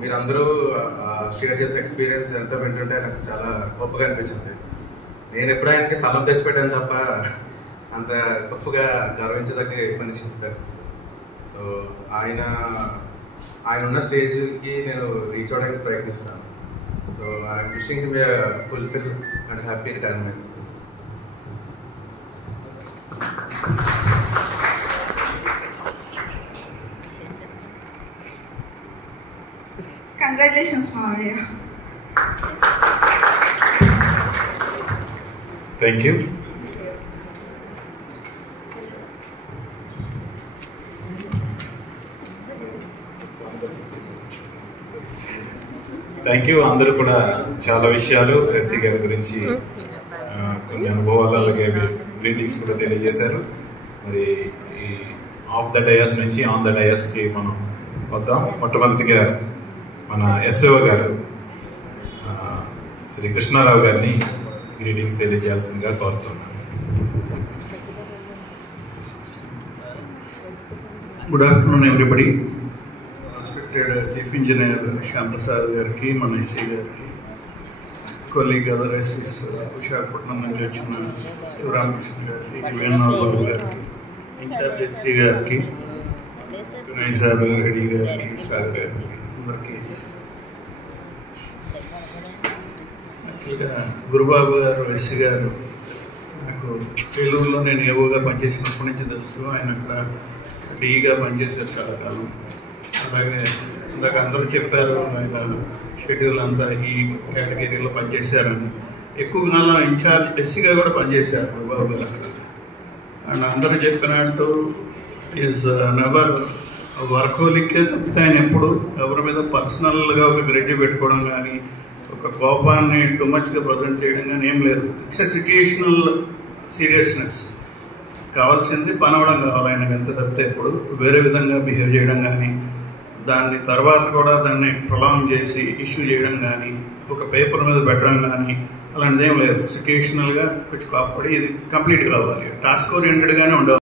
మీరందరూ షేర్ చేసిన ఎక్స్పీరియన్స్ ఎంతో వింటుంటే నాకు చాలా గొప్పగా అనిపించింది. నేను ఎప్పుడు ఆయనకి తలం తెచ్చిపెట్టాను తప్ప అంత గొప్పగా గర్వించదగ్గ పని చేసిపోయాను. సో ఆయన ఉన్న స్టేజ్కి నేను రీచ్ అవ్వడానికి ప్రయత్నిస్తాను. So I'm wishing him a fulfil and happy retirement. Congratulations, Maria. Thank you. Thank you. అందరూ కూడా చాలా విషయాలు ఎస్సీ గారి గురించి కొన్ని అనుభవాలు అలాగే గ్రీటింగ్స్ కూడా తెలియజేశారు. మరి ఈ ఆఫ్ ద డయాస్ నుంచి ఆన్ ద డయాస్కి మనం వద్దాం. మొట్టమొదటిగా మన ఎస్ఓ గారు శ్రీ కృష్ణారావు గారిని గ్రీటింగ్స్ తెలియజేయాల్సిందిగా కోరుతున్నాను. Good afternoon everybody. Respected chief engineer Shyam Prasad గారికి, మన ఎస్సీ గారికి, కొలీగ్ అదర్ ఎస్సీస్ విశాఖపట్నం నుంచి వచ్చిన శివరామకృష్ణ గారికి, వేణుగోపాల్ బాబు గారికి, ఇన్ఛార్జ్ ఎస్సీ గారికి, వినయ్ సార్ రెడ్డి గారికి, సార్ గారికి, అందరికీ. యాక్చువల్గా గురుబాబు గారు ఎస్సీ గారు నాకు తెలుగులో నేను ఏవోగా పనిచేసినప్పటి నుంచి తెలుసు. ఆయన అక్కడ డీగా పనిచేశారు చాలా కాలం. అలాగే ఇందాక అందరూ చెప్పారు ఆయన షెడ్యూల్ అంతా ఈ కేటగిరీలో పనిచేశారని. ఎక్కువ కాలం ఇన్ఛార్జ్ ఎస్సీగా కూడా పనిచేశారు గురుబాబు గారు అక్కడ. అండ్ అందరూ చెప్పినట్టు ఈజ్ నెవర్ వర్కోలిక్కే తప్పితే ఆయన ఎప్పుడు ఎవరి మీద పర్సనల్గా ఒక గ్రెడ్జి పెట్టుకోవడం కానీ, ఒక కోపాన్ని టూ మచ్గా ప్రజెంట్ చేయడం కానీ ఏం లేదు. It's a situational seriousness. కావాల్సింది పని అవ్వడం కావాలి ఆయనకు, అంతే తప్పితే ఎప్పుడు వేరే విధంగా బిహేవ్ చేయడం కానీ, దాన్ని తర్వాత కూడా దాన్ని ప్రొలాంగ్ చేసి ఇష్యూ చేయడం కానీ, ఒక పేపర్ మీద పెట్టడం కానీ అలాంటిది ఏం లేదు. సిట్యుయేషనల్గా కొంచెం కాపాడి ఇది కంప్లీట్ కావాలి. టాస్క్ ఓరియంటెడ్గానే ఉండాలి.